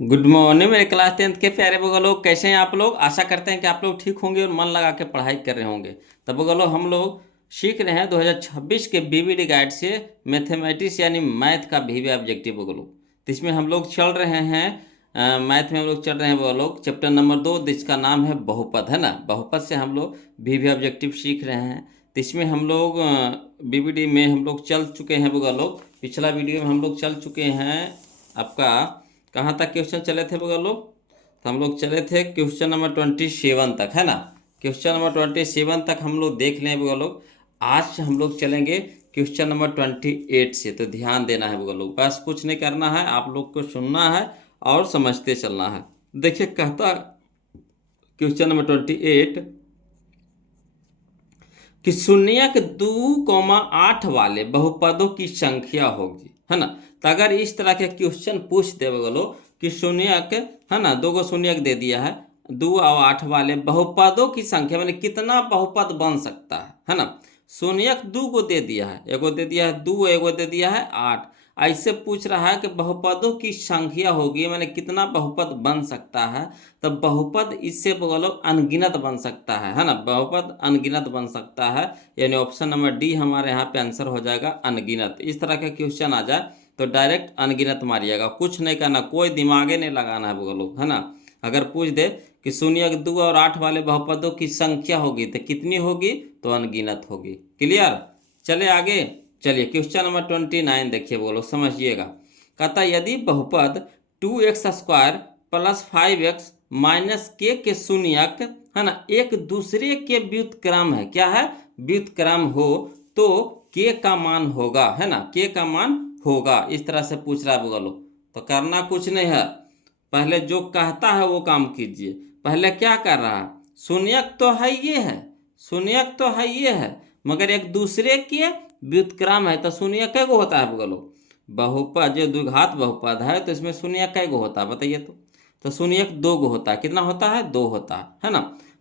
Good morning मेरे class 10th के प्यारे बगल लोग, कैसे हैं आप लोग। आशा करते हैं कि आप लोग ठीक होंगे और मन लगा के पढ़ाई कर रहे होंगे। तब बगल लोग हम लोग सीख रहे हैं 2026 के बीबीडी गाइड से मैथमेटिक्स यानी मैथ का भी ऑब्जेक्टिव बगल लोग। तो इसमें हम लोग चल रहे हैं मैथ में हम लोग चल रहे हैं बगल लोग चैप्टर नंबर 2, जिसका नाम है बहुपद, है ना। बहुपद से हम लोग भी ऑब्जेक्टिव सीख रहे हैं। तो इसमें हम लोग बीबीडी में हम लोग चल चुके हैं बगल लोग। पिछला वीडियो में हम लोग चल चुके हैं आपका कहाँ तक क्वेश्चन चले थे बगल लोग। तो हम लोग चले थे क्वेश्चन नंबर 27 तक, है ना। क्वेश्चन नंबर 27 तक हम लोग देख लें बगल लोग। आज हम लोग चलेंगे क्वेश्चन नंबर 28 से। तो ध्यान देना है बगल लोग, बस कुछ नहीं करना है, आप लोग को सुनना है और समझते चलना है। देखिए कहता क्वेश्चन नंबर 28 कि शून्यक 2,8 वाले बहुपदों की संख्या होगी, है ना। तो अगर इस तरह के क्वेश्चन पूछ दे बोलो कि शून्यक, है ना, दो गो शून्यक दे दिया है, 2 और 8 वाले बहुपदों की संख्या मैंने कितना बहुपद बन सकता है ना। शून्यक 2 गो दे दिया है, एगो दे दिया है 2, एगो दे दिया है 8। ऐसे पूछ रहा है कि बहुपदों की संख्या होगी, मैंने कितना बहुपद बन सकता है। तो बहुपद इससे बोलो अनगिनत बन सकता है ना। बहुपद अनगिनत बन सकता है, यानी ऑप्शन नंबर डी हमारे यहाँ पे आंसर हो जाएगा अनगिनत। इस तरह का क्वेश्चन आ जाए तो डायरेक्ट अनगिनत मारिएगा, कुछ नहीं करना, कोई दिमागे नहीं लगाना है बोलो, है ना। अगर पूछ दे कि शून्य 2 और 8 वाले बहुपदों की संख्या होगी तो कितनी होगी, तो अनगिनत होगी। क्लियर, चले आगे। चलिए क्वेश्चन नंबर 29 देखिए बोलो, समझिएगा। कहता यदि बहुपद 2x² प्लस 5x माइनस के शून्यक, है ना, एक दूसरे के व्युत्क्रम है, क्या है, व्युत्क्रम हो, तो के का मान होगा, है ना, के का मान होगा। इस तरह से पूछ रहा है बोलो। तो करना कुछ नहीं है, पहले जो कहता है वो काम कीजिए। पहले क्या कर रहा है, शून्यक तो है ये है, शून्यक तो है ये है, मगर एक दूसरे के व्युत्क्रम है। तो शून्यक कैगो होता है बोलो, बहुपद जो द्विघात बहुपद है तो इसमें शून्यक कैगो होता है बताइए। तो शून्यक 2 गो होता है, कितना होता है, 2 होता है ना।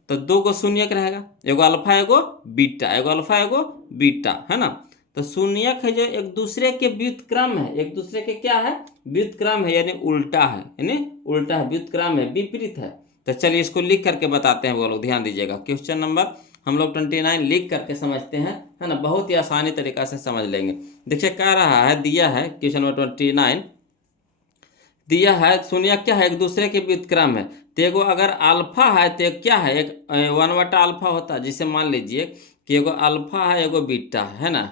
तो 2 गो शून्यक रहेगा, एगो अल्फा एगो बीटा, एगो अल्फा एगो बीटा, है ना। तो शून्यक है जो एक दूसरे के व्युत्क्रम है, एक दूसरे के क्या है, व्युत्क्रम है, यानी उल्टा है, यानी उल्टा है, व्युत्क्रम है, विपरीत है। तो चलिए इसको लिख करके बताते हैं वो लोग, ध्यान दीजिएगा। क्वेश्चन नंबर हम लोग 29 लिख करके समझते हैं, है ना, बहुत ही आसानी तरीका से समझ लेंगे। देखिए कह रहा है, दिया है क्वेश्चन नंबर 29 दिया है, शून्यक क्या है, एक दूसरे के व्युत्क्रम है। तो एगो अगर अल्फा है तो क्या है, एक 1/अल्फा होता है, जिसे मान लीजिए कि एगो अल्फा है एगो बीटा है ना।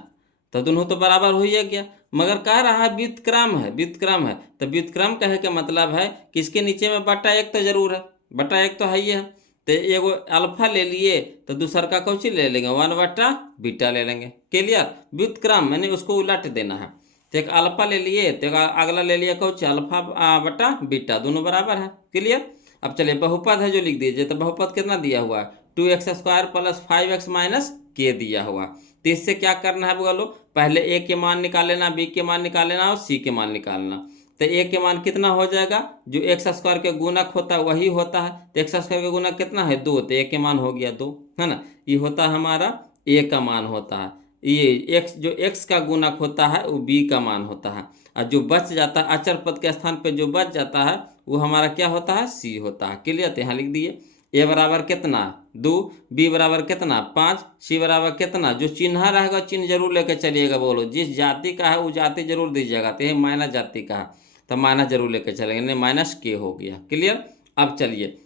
तो दोनों तो बराबर हो ही गया, मगर कह रहा है व्युत्क्रम है, व्युत्क्रम है। तो व्युत्क्रम कहे का मतलब है कि इसके नीचे में बटा एक तो जरूर है, बटा एक तो है ही है। तो एगो अल्फा ले लिए तो दूसर का कौची ले लेंगे, 1/बीटा ले लेंगे। क्लियर, व्युत्क्रम मैंने उसको उलट देना है। तो एक अल्फा ले लिए तो अगला ले लिया कौच, अल्फा बटा बीटा, दोनों बराबर है। क्लियर। अब चलिए बहुपद है जो लिख दीजिए। तो बहुपद कितना दिया हुआ है, 2x² प्लस 5x माइनस के दिया हुआ। तो इससे क्या करना है बोलो, पहले ए के मान निकाल लेना, बी के मान निकाल लेना और सी के मान निकालना। तो ए के मान कितना हो जाएगा, जो x² के गुणक होता है वही होता है। तो x² के गुणक कितना है, 2, तो ए के मान हो गया 2, है ना। ये होता है हमारा ए का मान होता है। ये x जो x का गुणक होता है वो b का मान होता है, और जो बच जाता है अचर पद के स्थान पे जो बच जाता है वो हमारा क्या होता है, c होता है। क्लियर, तो यहाँ लिख दिए a बराबर कितना 2, b बराबर कितना 5, c बराबर कितना, जो चिन्ह रहेगा चिन्ह जरूर लेके चलिएगा बोलो, जिस जाति का है वो जाति जरूर दीजिएगा। तो ये माइनस जाति का है तो माइनस जरूर लेके चलेंगे, नहीं माइनस के हो गया। क्लियर। अब चलिए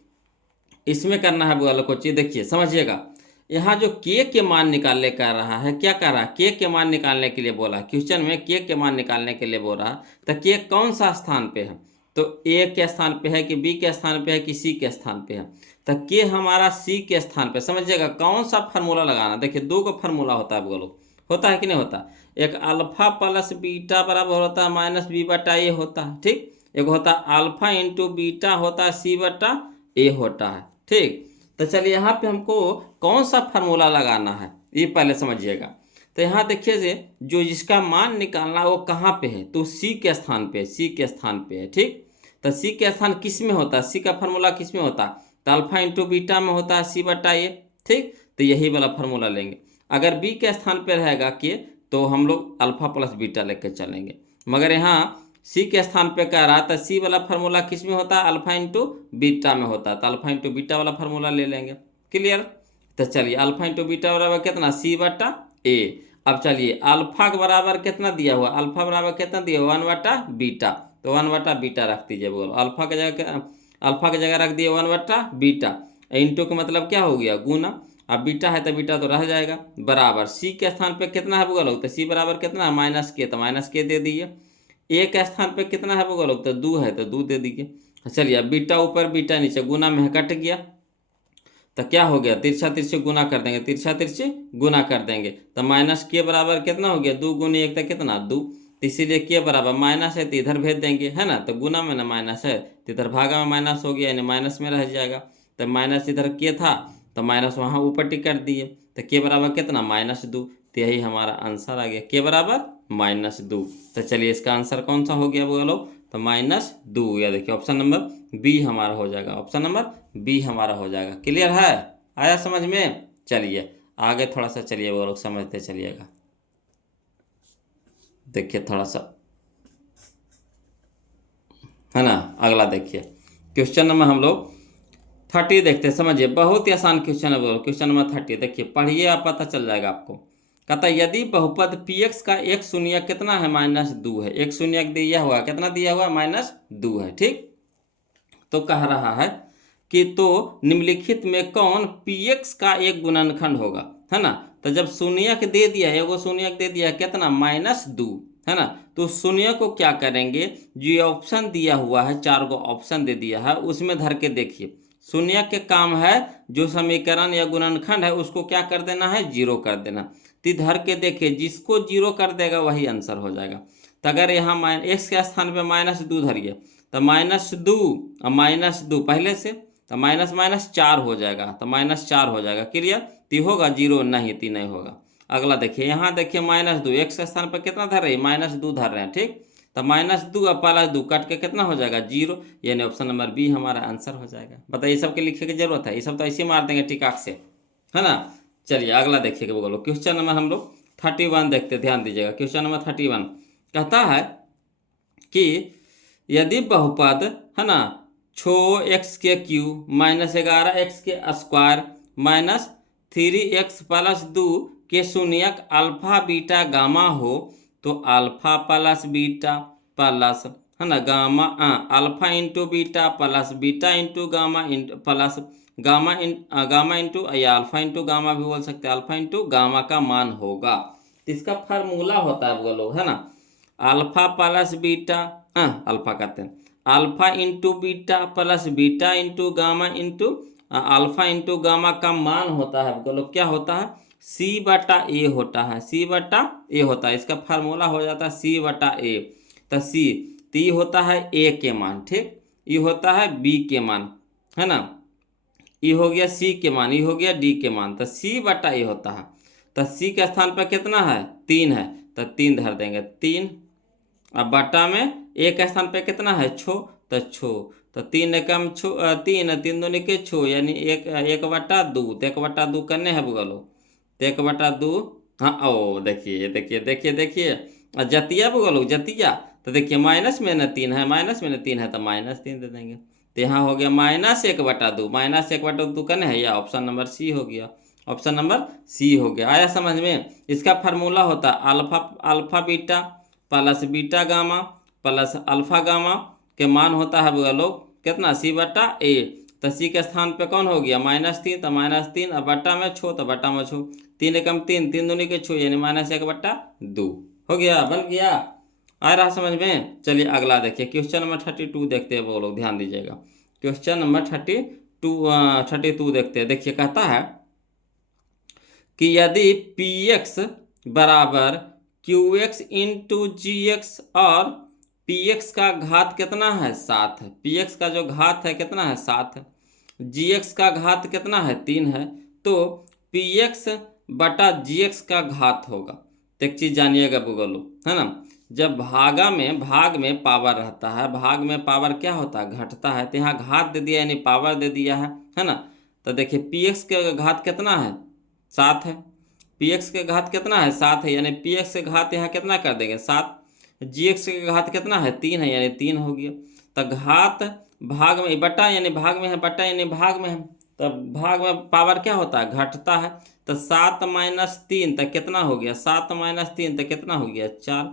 इसमें करना है बोलो को चीज, देखिए समझिएगा। यहाँ जो के मान निकालने का रहा है, क्या कर रहा है, के मान निकालने के लिए बोला क्वेश्चन में, के मान निकालने के लिए बोल रहा। तो के कौन सा स्थान पे है, तो ए के स्थान पे है कि बी के स्थान पे है कि सी के स्थान पे है। तो के हमारा सी के स्थान पे, समझिएगा कौन सा फार्मूला लगाना। देखिए 2 का फार्मूला होता है बोलो, होता है कि नहीं होता, एक अल्फा प्लस बीटा बराबर होता है माइनस बी बटा ए होता है, ठीक। एक होता है अल्फा इंटू बीटा होता है सी बटा ए होता है, ठीक। तो चलिए यहाँ पे हमको कौन सा फार्मूला लगाना है ये पहले समझिएगा। तो यहाँ देखिए से जो जिसका मान निकालना है वो कहाँ पे है, तो सी के स्थान पे, सी के स्थान पे है, ठीक। तो सी के स्थान किस में होता है, सी का फार्मूला किस में होता है, तो अल्फा इंटू बीटा में होता है सी बटा ए, ठीक। तो यही वाला फार्मूला लेंगे। अगर बी के स्थान पे रहेगा के तो हम लोग अल्फा प्लस बीटा लेकर चलेंगे, मगर यहाँ सी के स्थान पे कह रहा था सी वाला फार्मूला किस में होता है, अल्फा इंटू बीटा में होता है, तो अल्फा इंटू बीटा वाला फार्मूला ले लेंगे। क्लियर। तो चलिए अल्फा इंटू बीटा बराबर कितना, सी बटा ए। अब चलिए अल्फा के बराबर कितना दिया हुआ, अल्फा बराबर कितना दिया हुआ, 1/बीटा, तो 1/बीटा रख दीजिए। बोलो अल्फा के जगह रख दिए 1/बीटा। इंटू का मतलब क्या हो गया, गुना। अब बीटा है तो बीटा तो रह जाएगा, बराबर सी के स्थान पे कितना है बोलो, तो सी बराबर कितना है, माइनस के, तो माइनस के दे दीजिए। ए के स्थान पे कितना है बोलो, तो 2 है तो 2 दे दीजिए। चलिए अब बीटा ऊपर बीटा नीचे, गुना में कट गया, तो क्या हो गया, तिरछा तिरछे गुना कर देंगे, तिरछा तिरछे गुना कर देंगे, तो माइनस के बराबर कितना हो गया, 2 गुनी 1 तो कितना 2, तो इसीलिए के बराबर माइनस है तो इधर भेज देंगे, है ना, तो गुना में ना माइनस है तो इधर भागा में माइनस हो गया, यानी माइनस में रह जाएगा। तो माइनस इधर के था तो माइनस वहाँ ऊपर टिक कर दिए, तो के बराबर कितना, -2, तो यही हमारा आंसर आ गया, के बराबर -2। तो चलिए इसका आंसर कौन सा हो गया बोलो, तो -2, या देखिए ऑप्शन नंबर बी हमारा हो जाएगा, ऑप्शन नंबर बी हमारा हो जाएगा। क्लियर है, आया समझ में। चलिए आगे थोड़ा सा चलिए वो लोग समझते चलिएगा। देखिए थोड़ा सा, है ना, अगला देखिए क्वेश्चन नंबर हम लोग 30 देखते हैं, समझिए बहुत ही आसान क्वेश्चन है। बोलो क्वेश्चन नंबर 30 देखिए, पढ़िए आप पता चल जाएगा आपको। कहता है यदि बहुपद px का एक शून्यक कितना है, -2 है, एक शून्यक दिया हुआ, कितना दिया हुआ, -2 है, ठीक। तो कह रहा है कि तो निम्नलिखित में कौन px का एक गुणनखंड होगा, है ना। तो जब शून्यक दे दिया है, एगो शून्यक दे दिया कितना, -2, है ना, तो शून्य को क्या करेंगे, जो ऑप्शन दिया हुआ है, 4 गो ऑप्शन दे दिया है, उसमें धर के देखिए। शून्य के काम है जो समीकरण या गुणनखंड है उसको क्या कर देना है, 0 कर देना। तो धर के देखिए, जिसको 0 कर देगा वही आंसर हो जाएगा। तो अगर यहाँ एक्स के स्थान पे -2 धरिए, तो -2 और -2 पहले से, तो माइनस माइनस 4 हो जाएगा, तो -4 हो जाएगा। क्लियर, तो होगा 0, नहीं ती नहीं होगा। अगला देखिए, यहाँ देखिए -2, एक्स के स्थान पर कितना धर रहे हैं, -2 धर रहे हैं, ठीक। तो -2 और +2 कट के कितना हो जाएगा, 0, यानी ऑप्शन नंबर बी हमारा आंसर हो जाएगा। बताइए सब के लिखे की जरूरत है, ये सब तो ऐसे मार देंगे टिकाक से, है ना। चलिए अगला देखिएगा, बोलो क्वेश्चन नंबर हम लोग 31 देखते, ध्यान दीजिएगा। क्वेश्चन नंबर 31 कहता है कि यदि बहुपद, है ना, 6x³ -11x² -3x+2 के शून्यक अल्फा बीटा गामा हो, तो अल्फा प्लस बीटा प्लस, है ना, gamma, alpha into beta plus beta into gamma plus gamma into या अल्फा इंटू गामा भी बोल सकते हैं, अल्फा इंटू गामा का मान होगा। तो इसका फार्मूला होता है बोलो, है ना, अल्फा प्लस बीटा, अल्फा कहते हैं, alpha into beta plus beta into gamma into alpha into gamma का मान होता है बोलो क्या होता है, C/A होता है, C/A होता है। इसका फार्मूला हो जाता है C/A। तो C, तो ये होता है A के मान, ठीक, ये होता है B के मान, है ना, ये हो गया C के मान, ये हो गया D के मान, तो C/A होता है। तो C के स्थान पर कितना है, 3 है, तो 3 धर देंगे, 3। अब बटा में A के स्थान पे कितना है, 6, तो 6, तो 3 एकम 6, 3 3 दूनी के 6, यानी 1/2, तो 1/2 करने हैं बोलो, तो 1/2, हाँ ओ देखिए देखिए देखिए देखिए, जतिया बोलो जतिया, तो देखिए माइनस में न 3 है, माइनस में न 3 है, तो -3 दे देंगे। तो यहाँ हो गया -1/2, -1/2 करने है, या ऑप्शन नंबर सी हो गया, ऑप्शन नंबर सी हो गया। आया समझ में। इसका फार्मूला होता है alpha beta plus beta gamma plus alpha gamma के मान होता है बोलो कितना, C/A। तो C के स्थान पे कौन हो गया, -3, तो -3, और बट्टा में 6, तो बट्टा में 6, 3 एकम 3, 3 दूनी के 6, यानी -1/2 हो गया, बन गया। आ रहा समझ में। चलिए अगला देखिए, क्वेश्चन नंबर 32 देखते हैं वो लोग, ध्यान दीजिएगा। क्वेश्चन नंबर 32 देखते हैं। देखिए कहता है कि यदि Px बराबर QX इंटू GX और Px का घात कितना है, 7 है, Px का जो घात है कितना है, 7 है, GX का घात कितना है, 3 है, तो Px/GX का घात होगा। तो एक चीज़ जानिएगा बोलो, है ना, जब भाग में पावर रहता है, भाग में पावर क्या होता है, घटता है, तो यहाँ घात दे दिया यानी पावर दे दिया है ना। तो देखिए Px के घात कितना है, 7 है, Px के घात कितना है, 7 है, यानी Px के घात यहाँ कितना कर देंगे, 7, GX का घात कितना है 3 है, यानी 3 हो गया। तो घात भाग में बटा, यानी भाग में है, बटा यानी भाग में है, तब भाग में पावर क्या होता है, घटता है। तो 7 - 3 तो कितना हो गया, 7 - 3 तो कितना हो गया 4।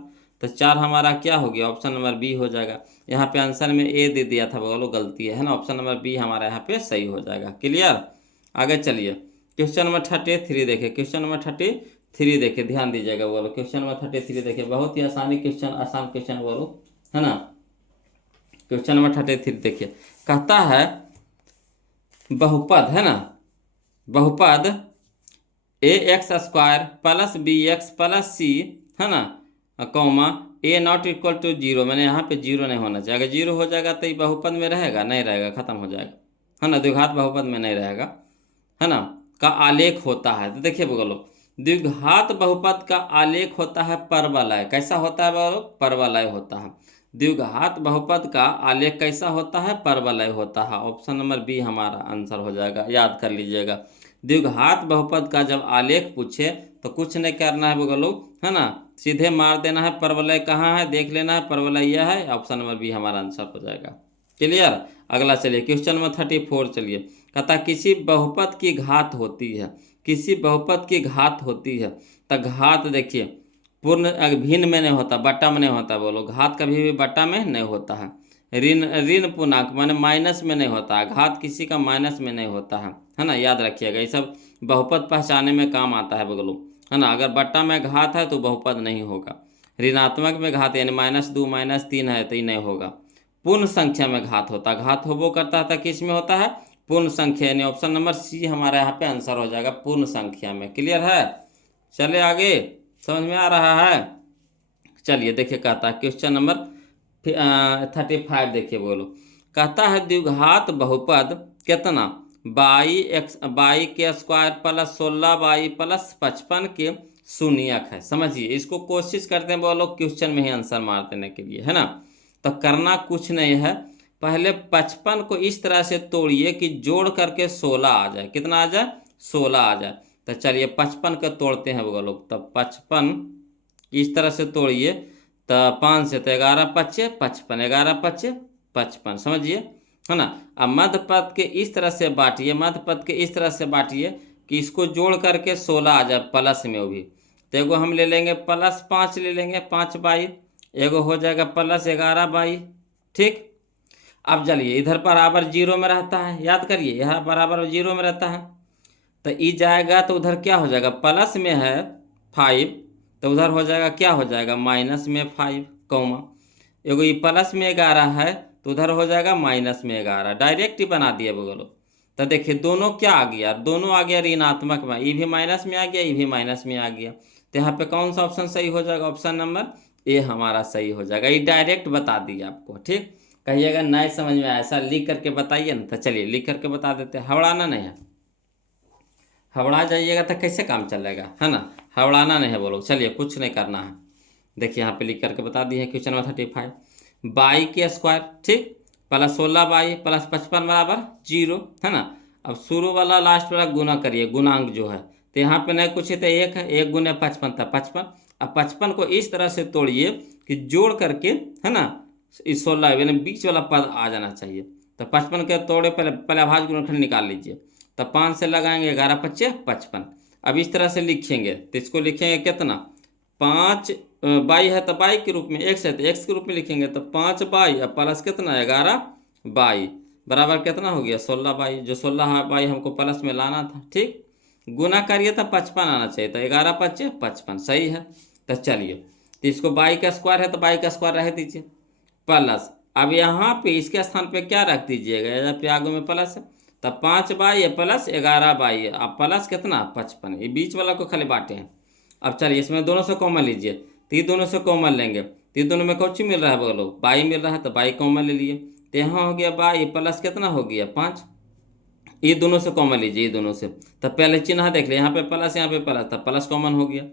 तो 4 हमारा क्या हो गया, ऑप्शन नंबर बी हो जाएगा। यहाँ पे आंसर में ए दे दिया था, बोलो गलती है ना, ऑप्शन नंबर बी हमारा यहाँ पे सही हो जाएगा। क्लियर। आगे चलिए क्वेश्चन नंबर 33 देखिए, क्वेश्चन नंबर 33 देखिए, ध्यान दीजिएगा बोलो। क्वेश्चन नंबर 33 देखिए, बहुत ही आसानी क्वेश्चन, आसान क्वेश्चन बोलो, है ना। क्वेश्चन नंबर 33 देखिए, कहता है बहुपद, है ना, बहुपद AX² plus BX plus C, है ना, comma A not equal to 0, मैंने यहाँ पे 0 नहीं होना चाहिए। अगर 0 हो जाएगा तो ये बहुपद में रहेगा, नहीं रहेगा, खत्म हो जाएगा, है ना, द्विघात बहुपद में नहीं रहेगा, है ना, का आलेख होता है। तो देखिए बोलो, द्विघात बहुपद का आलेख होता है परवलय। कैसा होता है बोलो, परवलय होता है। द्विघात बहुपद का आलेख कैसा होता है, परवलय होता है। ऑप्शन नंबर बी हमारा आंसर हो जाएगा, याद कर लीजिएगा। द्विघात बहुपद का जब आलेख पूछे तो कुछ नहीं करना है बोलो, है ना, सीधे मार देना है, परवलय कहाँ है देख लेना है, परवलय यह है, ऑप्शन नंबर बी हमारा आंसर हो जाएगा। क्लियर। अगला चलिए क्वेश्चन नंबर 34 चलिए, कहता किसी बहुपद की घात होती है, किसी बहुपद की घात होती है। तो घात देखिए पूर्ण भिन्न में नहीं होता, बट्टा में नहीं होता, बोलो घात कभी भी बट्टा में नहीं होता है। ऋण ऋण पूर्णांक माने माइनस में नहीं होता है, घात किसी का माइनस में नहीं होता है ना, याद रखिएगा, ये सब बहुपद पहचानने में काम आता है बोलो, है ना। अगर बट्टा में घात है तो बहुपद नहीं होगा, ऋणात्मक में घात यानी -2 -3 है तो ये नहीं होगा। पूर्ण संख्या में घात होता है, घात होबो करता था, किस में होता है, पूर्ण संख्या, यानी ऑप्शन नंबर सी हमारे यहाँ पे आंसर हो जाएगा, पूर्ण संख्या में। क्लियर है। चले आगे, समझ में आ रहा है। चलिए देखिए, कहता है क्वेश्चन नंबर 35 देखिए बोलो, कहता है द्विघात बहुपद कितना, बाई के स्क्वायर प्लस 16y प्लस 55 के शून्यक है। समझिए, इसको कोशिश करते हैं बोलो क्वेश्चन में ही आंसर मार देने के लिए, है ना। तो करना कुछ नहीं है, पहले 55 को इस तरह से तोड़िए कि जोड़ करके 16 आ जाए। कितना आ जाए, 16 आ जाए। तो चलिए 55 का तोड़ते हैं वो लोग, तब 55 इस तरह से तोड़िए, तो 5 से तो 11 पच्चे 55, 11 पच्चे 55, समझिए, है ना। अब मध्य पद के इस तरह से बांटिए, मध्य पद के इस तरह से बांटिए कि इसको जोड़ करके 16 आ जाए प्लस में वो भी। तो एगो हम ले लेंगे +5 ले लेंगे, 5y, एगो हो जाएगा +11y। ठीक। अब चलिए इधर बराबर 0 में रहता है, याद करिए, यहाँ बराबर 0 में रहता है, तो ई जाएगा तो उधर क्या हो जाएगा, प्लस में है 5, तो उधर हो जाएगा क्या हो जाएगा, माइनस में 5, कौमा एगो ये प्लस में 11 है तो उधर हो जाएगा माइनस में 11, डायरेक्ट ही बना दिया बोलो। तो देखिए दोनों क्या आ गया, दोनों आ गया ऋणात्मक में, ये भी माइनस में आ गया, ये भी माइनस में आ गया। तो यहाँ पे कौन सा ऑप्शन सही हो जाएगा, ऑप्शन नंबर ए हमारा सही हो जाएगा। ये डायरेक्ट बता दिया आपको। ठीक। कहिएगा नहीं समझ में आया, ऐसा लिख करके बताइए ना। तो चलिए लिख करके बता देते हैं, हवड़ाना नहीं है, हवड़ा जाइएगा तो कैसे काम चलेगा, है ना, हवड़ाना नहीं है बोलो। चलिए कुछ नहीं करना है, देखिए यहाँ पे लिख करके बता दिए हैं क्वेश्चन नंबर 35, बाई के स्क्वायर, ठीक, प्लस 16y प्लस 55 बराबर 0, है ना। अब शुरू वाला लास्ट वाला गुना करिए, गुणांक जो है, तो यहाँ पे नहीं कुछ है तो 1 है, 1 गुने 55 था 55। अब 55 को इस तरह से तोड़िए कि जोड़ करके, है ना, इस 16 यानी बीच वाला पद आ जाना चाहिए। तो 55 के तोड़े, पहले अभाज्य गुणनखंड निकाल लीजिए। तो 5 से लगाएंगे 11 × 5 = 55। अब इस तरह से लिखेंगे तो इसको लिखेंगे कितना, 5 बाई है तो बाई के रूप में, एक्स है तो एक्स के रूप में लिखेंगे, तो 5y अब प्लस कितना 11y बराबर कितना हो गया 16y, जो 16y हमको प्लस में लाना था। ठीक। गुना करिए तो 55 आना चाहिए, तो 11 × 5 = 55, सही है। तो चलिए, तो इसको बाई का स्क्वायर है तो बाई का स्क्वायर रह दीजिए प्लस, अब यहाँ पे इसके स्थान पे क्या रख दीजिएगा, यहाँ पे आगे में प्लस है, तब 5y प्लस 11y, अब प्लस कितना 55, ये बीच वाला को खाली बांटे हैं। अब चलिए इसमें दोनों से कॉमन लीजिए, तो ये दोनों से कॉमन लेंगे, तो ये दोनों में कौन सी मिल रहा है बोलो, बाई मिल रहा है, तो बाई कॉमन ले लिए, तो यहाँ हो गया बाई प्लस कितना हो गया 5, ये दोनों से कॉमन लीजिए, ये दोनों से। तब पहले चिन्ह देख ले, यहाँ पे प्लस यहाँ पे प्लस, तब प्लस कॉमन हो गया।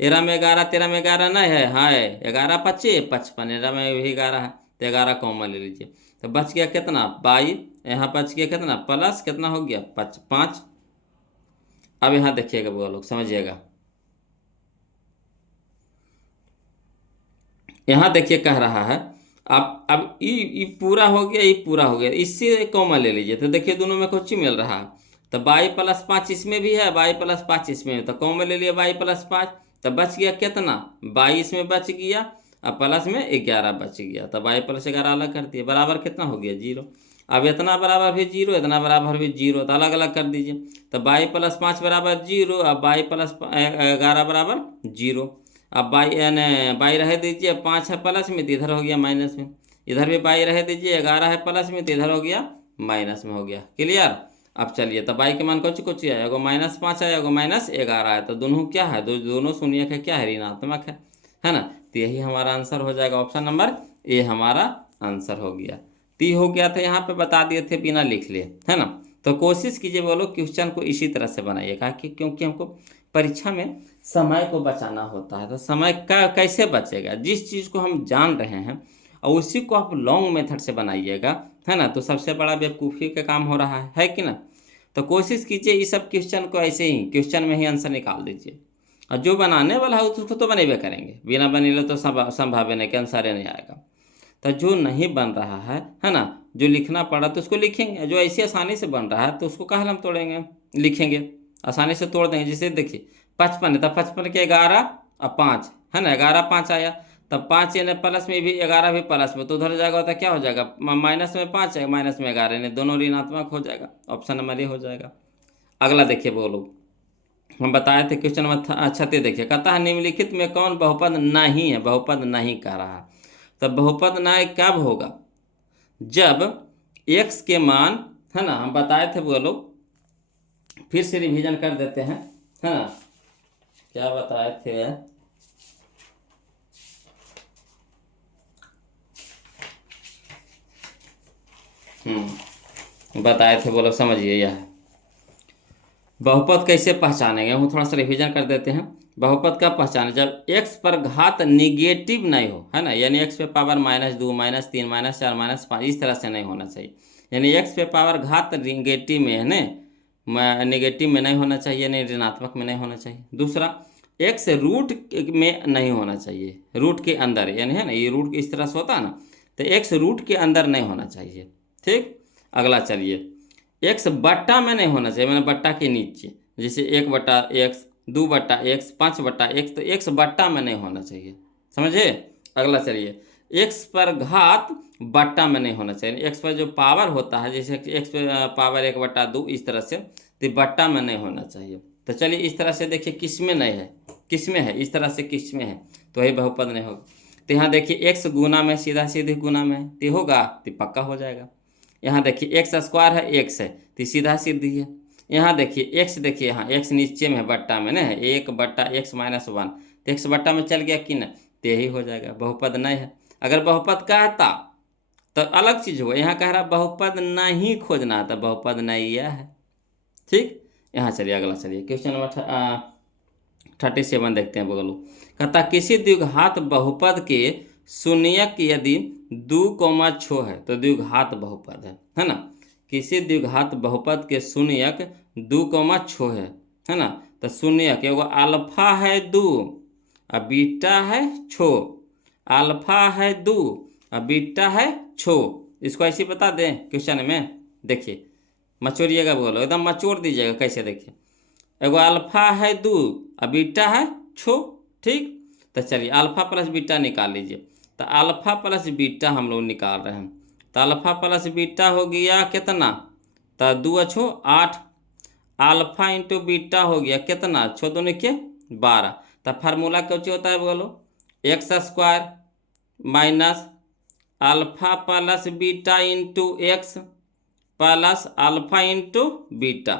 13 में 11, 13 में 11 नहीं है, हाँ है, 11 × 5 = 55, 13 में भी 11 है, तो 11 कॉमन ले लीजिए। तो बच गया कितना बाई, यहाँ बच गया कितना प्लस कितना हो गया 5। अब यहाँ देखिएगा वो लोग समझिएगा, यहाँ देखिए कह रहा है अब ये पूरा हो गया, ये पूरा हो गया, इससे कॉमन ले लीजिए तो देखिए दोनों में कुछ मिल रहा है। तो y+5 इसमें भी है, y+5 इसमें है, तो कॉमन ले लिया y+5। तो बच गया कितना, 22 में बच गया और प्लस में 11 बच गया। तो y+11 अलग कर दिए, बराबर कितना हो गया 0। अब इतना बराबर भी 0, इतना बराबर भी 0, तो अलग अलग कर दीजिए। तो y+5 बराबर 0 और y+11 बराबर 0। अब बाई रह दीजिए, 5 है प्लस में तो इधर हो गया माइनस में, इधर भी बाई रह दीजिए, 11 है प्लस में तो इधर हो गया माइनस में, हो गया क्लियर। अब चलिए तो बाई के मान कुछ कुछ आया, एगो -5 है, एगो -11 है, तो दोनों क्या है, दोनों शून्य है, क्या है, ऋणात्मक है ना। तो यही हमारा आंसर हो जाएगा, ऑप्शन नंबर ए हमारा आंसर हो गया। टी हो गया था, यहाँ पे बता दिए थे बिना लिख लिए, है ना। तो कोशिश कीजिए बोलो क्वेश्चन को इसी तरह से बनाइएगा कि क्योंकि हमको परीक्षा में समय को बचाना होता है। तो समय का कैसे बचेगा, जिस चीज़ को हम जान रहे हैं और उसी को आप लॉन्ग मेथड से बनाइएगा, है ना, तो सबसे बड़ा बेवकूफ़ी का काम हो रहा है कि ना। तो कोशिश कीजिए इस सब क्वेश्चन को ऐसे ही क्वेश्चन में ही आंसर निकाल दीजिए, और जो बनाने वाला है उसको तो बनेबे करेंगे, बिना बनेले तो संभव है नहीं कि आंसर ही नहीं आएगा। तो जो नहीं बन रहा है ना, जो लिखना पड़ा तो उसको लिखेंगे, जो ऐसी आसानी से बन रहा है तो उसको कहाँ हम तोड़ेंगे, लिखेंगे, आसानी से तोड़ देंगे। जैसे देखिए 55 है, तो 55 के 11 और 5 है ना, 11 5 आया, तब 5 यानी प्लस में भी 11 भी प्लस में, तो उधर जाएगा तो क्या हो जाएगा, माइनस में 5 है, माइनस में 11, यानी दोनों ऋणात्मक हो जाएगा, ऑप्शन नंबर ए हो जाएगा। अगला देखिए बोलो, हम बताए थे क्वेश्चन नंबर 36 देखिए, कहता है निम्नलिखित में कौन बहुपद नहीं है, बहुपद नहीं कह रहा है। तो बहुपद नहीं कब होगा, जब x के मान, है ना, हम बताए थे बोलो, फिर से रिवीजन कर देते हैं, है ना, क्या बताए थे, बताए थे बोलो, समझिए यह है बहुपद कैसे पहचानेंगे, हम थोड़ा सा रिवीजन कर देते हैं। बहुपद का पहचान, जब x पर घात निगेटिव नहीं हो, है ना, यानी x पे पावर -2 -3 -4 -5 इस तरह से नहीं होना चाहिए, यानी x पे पावर घात निगेटिव में है ना, निगेटिव में नहीं होना चाहिए, यानी ऋणात्मक में नहीं होना चाहिए। दूसरा, x रूट में नहीं होना चाहिए, रूट के अंदर, यानी है ना, ये रूट इस तरह से होता है ना, तो x रूट के अंदर नहीं होना चाहिए, ठीक। अगला चलिए, एक्स बट्टा में नहीं होना चाहिए, मैंने बट्टा के नीचे, जैसे 1/x 2/x 5/x, तो एक्स बट्टा में नहीं होना चाहिए, समझे। अगला चलिए, एक्स पर घात बट्टा में नहीं होना चाहिए, एक्स पर जो पावर होता है, जैसे एक्स पे पावर 1/2 इस तरह से, तो बट्टा में नहीं होना चाहिए। तो चलिए इस तरह से देखिए किस में नहीं है, किस में है, इस तरह से किस में है, तो वही बहुपद नहीं होगा। तो यहाँ देखिए एक्स गुना में, सीधा सीधे गुना में, तो होगा तो पक्का हो जाएगा। यहाँ देखिए x² है, x है, तो सीधा सीधी है। यहाँ देखिए x, देखिए यहाँ x नीचे में है, बट्टा में ना है, 1/x -1, तो x बट्टा में चल गया कि ना, तो यही हो जाएगा, बहुपद नहीं है। अगर बहुपद कहता तो अलग चीज़ होगा, यहाँ कह रहा बहुपद नहीं खोजना है, तो बहुपद नहीं यह है, ठीक। यहाँ चलिए अगला, चलिए क्वेश्चन नंबर 37 देखते हैं बगलू। कहता किसी द्विघात बहुपद के शून्यक यदि 2,6 है तो द्विघात बहुपद है ना। किसी द्विघात बहुपद के शून्यक 2,6 है ना, तो शून्यक एगो अल्फा है 2 और बीटा है 6, अल्फा है 2 और बीटा है 6, इसको ऐसे बता दें क्वेश्चन में, देखिए मचोड़िएगा, बोलो एकदम मचोड़ दीजिएगा, कैसे देखिए, एगो अल्फा है 2 और बीटा है 6, ठीक। तो चलिए अल्फा प्लस बीटा निकाल लीजिए। तो अल्फा प्लस बीटा हम लोग निकाल रहे हैं, तो अल्फा प्लस बीटा हो गया कितना, तो 2 6 8, अल्फा इंटू बीटा हो गया कितना, 6 2 के 12। तो फार्मूला क्या होता है बोलो, x² minus alpha plus beta into x plus alpha into beta.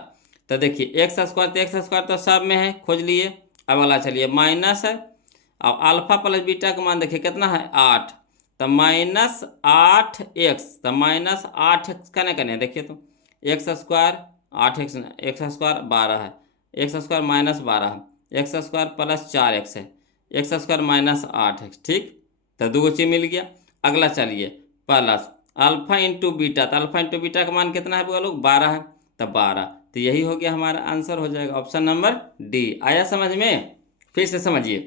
तो देखिए x² तो सब में है, खोज लिए। अब अगला चलिए माइनस है, अब अल्फा प्लस बीटा का मान देखिए कितना है 8, तो -8x, तो -8x कहने कहने देखिए, तो x² 8x, x² 12 है, x² -12 है, x² प्लस 4x है, x² -8x, ठीक। तो दो चीज मिल गया। अगला चलिए प्लस अल्फा इंटू बीटा, तो अल्फा इंटू बीटा का मान कितना है बोलो 12 है, तो 12, तो यही हो गया हमारा आंसर, हो जाएगा ऑप्शन नंबर डी। आया समझ में, फिर से समझिए,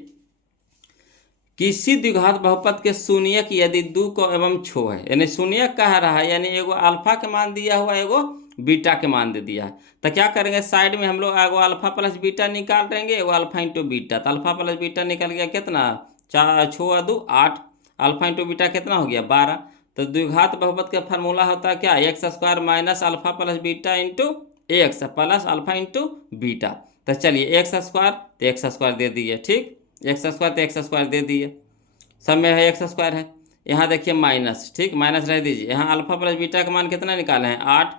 किसी द्विघात बहुपद के शून्यक यदि दू को एवं छो है, यानी शून्यक कह रहा है, यानी एगो अल्फा के मान दिया हुआ, एगो बीटा के मान दे दिया है। तो क्या करेंगे, साइड में हम लोग एगो अल्फा प्लस बीटा निकाल देंगे, एगो अल्फा इंटू बीटा। तो अल्फा प्लस बीटा निकल गया कितना, 4 6 2 8, अल्फा इंटू बीटा कितना हो गया 12। तो द्विघात बहुपद का फार्मूला होता है क्या, x square minus alpha plus beta into x plus alpha into beta. तो चलिए एक्स स्क्वायर तो एक्स स्क्वायर दे दिए, ठीक, एक्स स्क्वायर तो एक्स स्क्वायर दे दिए, सब में है एक्स स्क्वायर है। यहाँ देखिए माइनस, ठीक, माइनस रह दीजिए। यहाँ अल्फा प्लस बीटा का मान कितना निकाले हैं 8,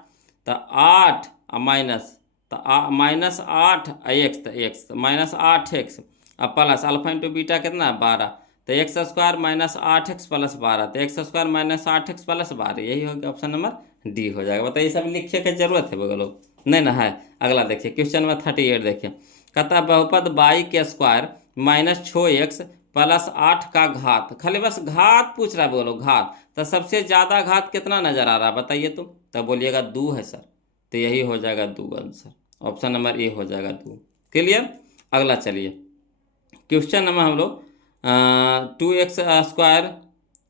तो 8 माइनस, तो माइनस 8 एक्स, तो एक्स तो माइनस 8x और प्लस अल्फा इंटू बीटा कितना 12, तो x square minus 8x plus 12, तो x square minus 8x plus 12, यही हो गया ऑप्शन नंबर डी हो जाएगा। बताइए सब लिखिए की जरूरत है बगलो नहीं ना है। अगला देखिए क्वेश्चन नंबर 38 देखिए, कहता बहुपद बाई के स्क्वायर माइनस 6x प्लस 8 का घात, खाली बस घात पूछ रहा है, बोलो घात, तो सबसे ज़्यादा घात कितना नजर आ रहा है बताइए तुम, तो बोलिएगा 2 है सर, तो यही हो जाएगा 2 आंसर, ऑप्शन नंबर ए हो जाएगा 2। क्लियर। अगला चलिए क्वेश्चन नंबर हम लोग 2x स्क्वायर,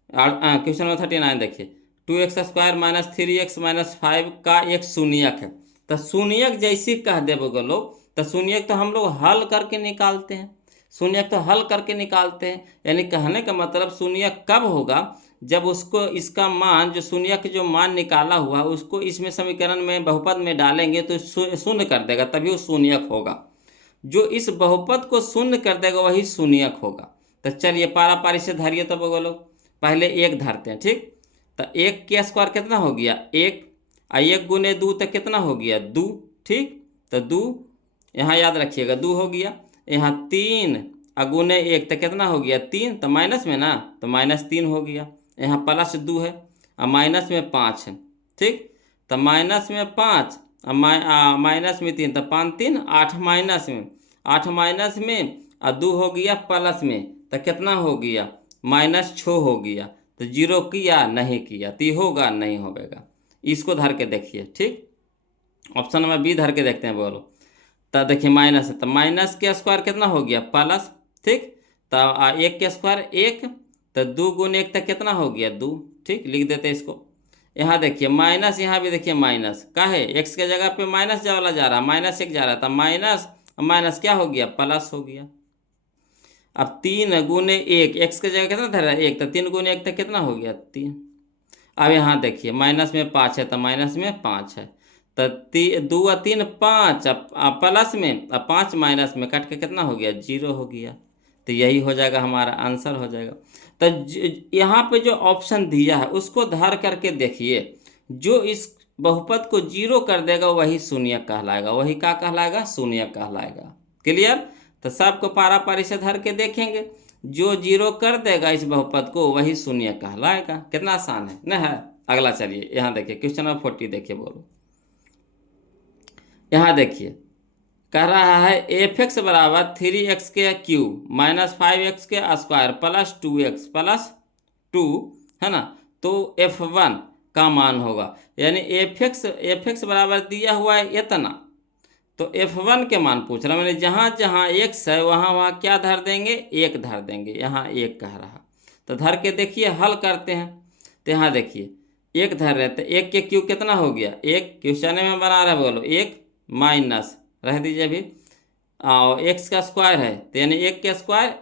क्वेश्चन नंबर 39 देखिए, 2x square minus 3x minus 5 का एक शून्यक है। तो शून्यक जैसी कह दे बोलो, तो शून्यक तो हम लोग हल करके निकालते हैं, शून्यक तो हल करके निकालते हैं, यानी कहने का मतलब शून्यक कब होगा, जब उसको इसका मान जो शून्यक जो मान निकाला हुआ उसको इसमें समीकरण में बहुपद में डालेंगे तो शून्य कर देगा, तभी वो शून्यक होगा। जो इस बहुपद को शून्य कर देगा वही शून्यक होगा। तो चलिए पारा पारी से धरिए, तो बोलो पहले एक धरते हैं, ठीक, तो एक के स्क्वायर कितना हो गया 1, और 1 गुने 2 तो कितना हो गया 2, ठीक, तो 2 यहाँ याद रखिएगा 2 हो गया। यहाँ 3 गुने 1 तो कितना हो गया 3, तो माइनस में ना, तो -3 हो गया। यहाँ प्लस 2 है और माइनस में 5 है, ठीक, तो माइनस में 5 माइनस में 3, तो 5 3 8 माइनस में, 8 माइनस में और 2 हो गया प्लस में, तो कितना हो गया -6 हो गया। तो जीरो किया नहीं किया, तो होगा नहीं होगा, इसको धर के देखिए, ठीक, ऑप्शन नंबर बी धर के देखते हैं बोलो। तो देखिए माइनस है, तो माइनस के स्क्वायर कितना हो गया प्लस, ठीक, तो 1 के स्क्वायर 1, तो 2 गुने 1 तक कितना हो गया 2, ठीक, लिख देते इसको। यहाँ देखिए माइनस, यहाँ भी देखिए माइनस का है, एक्स के जगह पे माइनस वाला जा रहा है, -1 जा रहा था, माइनस माइनस क्या हो गया प्लस हो गया। अब 3 गुने 1, एक्स के जगह कितना धरा 1, तो 3 गुने 1 तक कितना हो गया 3। अब यहाँ देखिए माइनस में 5 है, तो माइनस में 5 है, तो 2 और 3 5, प्लस में 5 माइनस में कट के कितना हो गया 0 हो गया। तो यही हो जाएगा हमारा आंसर हो जाएगा। तो यहाँ पे जो ऑप्शन दिया है उसको धर करके देखिए, जो इस बहुपद को 0 कर देगा वही शून्य कहलाएगा, वही क्या कहलाएगा शून्य कहलाएगा। क्लियर। तो सबको पारा पारी से धर के देखेंगे, जो 0 कर देगा इस बहुपद को वही शून्य कहलाएगा। कितना आसान है ना है। अगला चलिए यहाँ देखिए क्वेश्चन नंबर 40 देखिए बोलो। यहाँ देखिए कह रहा है f(x) बराबर 3x के क्यूब माइनस 5x के स्क्वायर प्लस 2x प्लस 2 है ना, तो f1 का मान होगा, यानी f(x) बराबर दिया हुआ है इतना, तो f1 के मान पूछ रहा है, मैंने जहाँ जहाँ x है वहाँ वहाँ क्या धर देंगे 1 धर देंगे, यहाँ 1 कह रहा, तो धर के देखिए हल करते हैं। तो यहाँ देखिए 1 धर रहे, तो 1 के क्यूब कितना हो गया 1, क्वेश्चन में बना रहा है बोलो 1 माइनस रह दीजिए अभी, और x का स्क्वायर है, तो यानी 1 के स्क्वायर